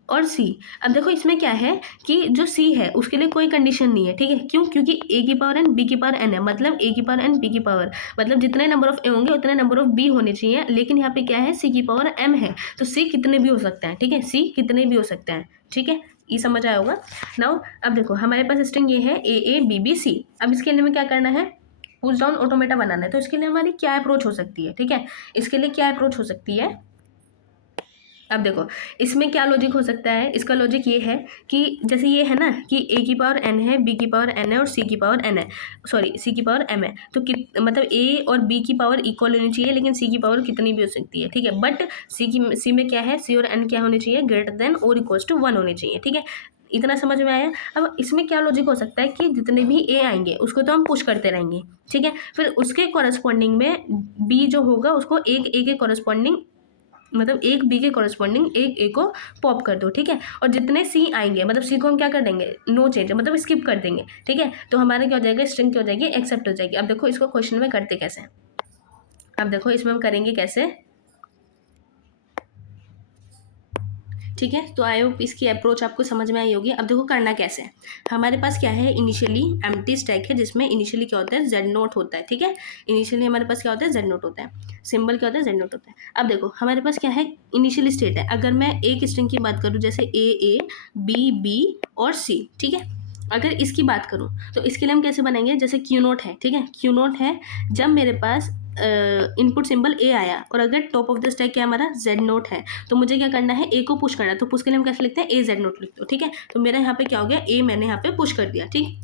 और सी। अब देखो इसमें क्या है कि जो सी है उसके लिए कोई कंडीशन नहीं है। ठीक है, क्यों, क्योंकि ए की पावर एन, बी की पावर एन है, मतलब ए की पावर एन, बी की पावर, मतलब जितने नंबर ऑफ ए होंगे उतने नंबर ऑफ बी होने चाहिए। लेकिन यहाँ पे क्या है, सी की पावर एम है तो सी कितने भी हो सकते हैं। ठीक है, सी कितने भी हो सकते हैं। ठीक है, ये समझ आया होगा। नाउ अब देखो हमारे पास स्ट्रिंग ये है ए बी बी सी। अब इसके लिए हमें क्या करना है, पुश डाउन ऑटोमेटा बनाना है। तो इसके लिए हमारी क्या अप्रोच हो सकती है? ठीक है, इसके लिए क्या अप्रोच हो सकती है, अब देखो इसमें क्या लॉजिक हो सकता है। इसका लॉजिक ये है कि जैसे ये है ना कि ए की पावर एन है, बी की पावर एन है और सी की पावर एन है, सॉरी सी की पावर एम है। तो मतलब ए और बी की पावर इक्वल होनी चाहिए, लेकिन सी की पावर कितनी भी हो सकती है। ठीक है, बट सी में क्या है, सी और एन क्या होने चाहिए, ग्रेटर देन और इक्वल्स टू 1 होने चाहिए। ठीक है, इतना समझ में आया। अब इसमें क्या लॉजिक हो सकता है कि जितने भी ए आएंगे उसको तो हम पुश करते रहेंगे। ठीक है, फिर उसके कॉरस्पॉन्डिंग में बी जो होगा उसको एक ए के कॉरस्पॉन्डिंग, मतलब एक बी के कॉरस्पॉन्डिंग एक ए को पॉप कर दो। ठीक है, और जितने सी आएंगे मतलब सी को हम क्या कर देंगे, नो चेंज, मतलब स्किप कर देंगे। ठीक है, तो हमारा क्या हो जाएगा, स्ट्रिंग क्या हो जाएगी, एक्सेप्ट हो जाएगी। अब देखो इसको क्वेश्चन में करते कैसे हैं। अब देखो इसमें हम करेंगे कैसे। ठीक है, तो आई होप इसकी अप्रोच आपको समझ में आई होगी। अब देखो करना कैसे है। हमारे पास क्या है, इनिशियली एम्प्टी स्टैक है जिसमें इनिशियली क्या होता है, जेड नोट होता है। ठीक है, इनिशियली हमारे पास क्या होता है, जेड नोट होता है, सिंबल क्या होता है, जेड नोट होता है। अब देखो हमारे पास क्या है, इनिशियल स्टेट है। अगर मैं एक स्ट्रिंग की बात करूँ जैसे ए बी बी और सी, ठीक है, अगर इसकी बात करूँ तो इसके लिए हम कैसे बनाएंगे, जैसे क्यू नोट है। ठीक है, क्यू नोट है जब मेरे पास इनपुट सिंबल ए आया और अगर टॉप ऑफ द स्टैक क्या हमारा जेड नोट है, तो मुझे क्या करना है, ए को पुश करना है। तो पुश के लिए हम कैसे लिखते हैं, ए जेड नोट लिखते हो। ठीक है, तो मेरा यहाँ पे क्या हो गया, ए मैंने यहाँ पे पुश कर दिया। ठीक,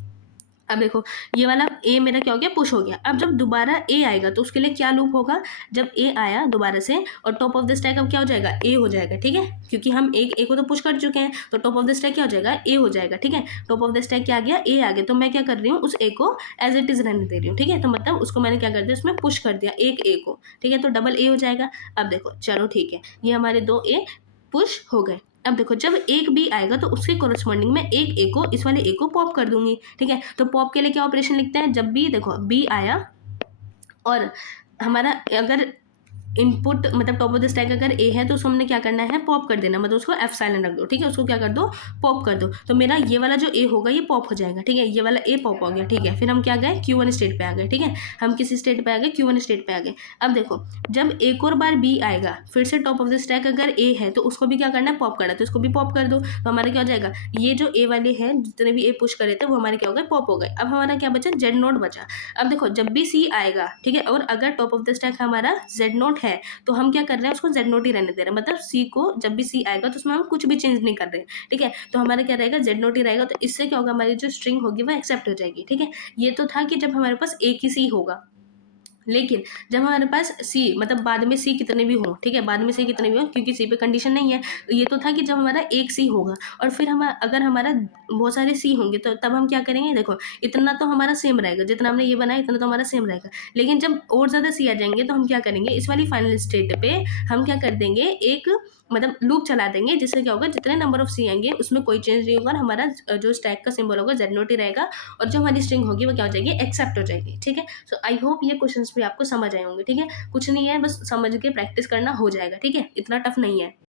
अब देखो ये वाला ए मेरा क्या हो गया, पुश हो गया। अब जब दोबारा ए आएगा तो उसके लिए क्या लूप होगा, जब ए आया दोबारा से और टॉप ऑफ द स्टैक अब क्या हो जाएगा, ए हो जाएगा। ठीक है, क्योंकि हम एक ए को तो पुश कर चुके हैं तो टॉप ऑफ द स्टैक क्या हो जाएगा, ए हो जाएगा। ठीक है, टॉप ऑफ द स्टैक क्या आ गया, ए आ गया। तो मैं क्या कर रही हूँ, उस ए को एज इट इज रहने दे रही हूँ। ठीक है, तो मतलब उसको मैंने क्या कर दिया, उसमें पुश कर दिया एक ए को। ठीक है, तो डबल ए हो जाएगा। अब देखो चलो ठीक है, ये हमारे दो ए पुश हो गए। अब देखो जब एक बी आएगा तो उसके कोरस्पॉन्डिंग में एक ए को, इस वाले ए को पॉप कर दूंगी। ठीक है, तो पॉप के लिए क्या ऑपरेशन लिखते हैं, जब भी देखो बी आया और हमारा अगर इनपुट मतलब टॉप ऑफ द स्टैक अगर ए है तो उसको हमने क्या करना है, पॉप कर देना, मतलब उसको एफ साइलेंट रख दो। ठीक है, उसको क्या कर दो, पॉप कर दो। तो मेरा ये वाला जो ए होगा ये पॉप हो जाएगा। ठीक है, ये वाला ए पॉप हो गया। ठीक है, फिर हम क्या गए, क्यू वन स्टेट पे आ गए। ठीक है, हम किसी स्टेट पे आ गए, क्यू वन स्टेट पे आ गए। अब देखो जब एक और बार बी आएगा फिर से टॉप ऑफ द स्टैक अगर ए है तो उसको भी क्या करना है, पॉप करना है। तो इसको भी पॉप कर दो। तो हमारा क्या हो जाएगा, ये जो ए वाले हैं जितने भी ए पुश करे थे वो हमारे क्या हो गए, पॉप हो गए। अब हमारा क्या बचा, जेड नोट बचा। अब देखो जब भी सी आएगा, ठीक है, और अगर टॉप ऑफ द स्टैक हमारा जेड नोट है तो हम क्या कर रहे हैं, उसको जेड नोट ही रहने दे रहे हैं। मतलब सी को जब भी सी आएगा तो उसमें हम कुछ भी चेंज नहीं कर रहे हैं। ठीक है, तो हमारा क्या रहेगा, जेड नोट ही रहेगा। तो इससे क्या होगा, हमारी जो स्ट्रिंग होगी वो एक्सेप्ट हो जाएगी। ठीक है, ये तो था कि जब हमारे पास एक ही सी होगा, लेकिन जब हमारे पास सी मतलब बाद में सी कितने भी हों, ठीक है, बाद में सी कितने भी हों, क्योंकि सी पे कंडीशन नहीं है। ये तो था कि जब हमारा एक सी होगा और फिर हम अगर हमारा बहुत सारे सी होंगे तो तब हम क्या करेंगे, देखो इतना तो हमारा सेम रहेगा, जितना हमने ये बनाया इतना तो हमारा सेम रहेगा। लेकिन जब और ज़्यादा सी आ जाएंगे तो हम क्या करेंगे, इस वाली फाइनल स्टेट पे हम क्या कर देंगे, एक मतलब लूप चला देंगे, जिससे क्या होगा, जितने नंबर ऑफ सी आएंगे उसमें कोई चेंज नहीं होगा और हमारा जो स्टैक का सिंबल होगा जेड नोट ही रहेगा, और जो हमारी स्ट्रिंग होगी वो क्या हो जाएगी, एक्सेप्ट हो जाएगी। ठीक है, सो आई होप ये क्वेश्चंस भी आपको समझ आए होंगे। ठीक है, कुछ नहीं है, बस समझ के प्रैक्टिस करना हो जाएगा। ठीक है, इतना टफ नहीं है।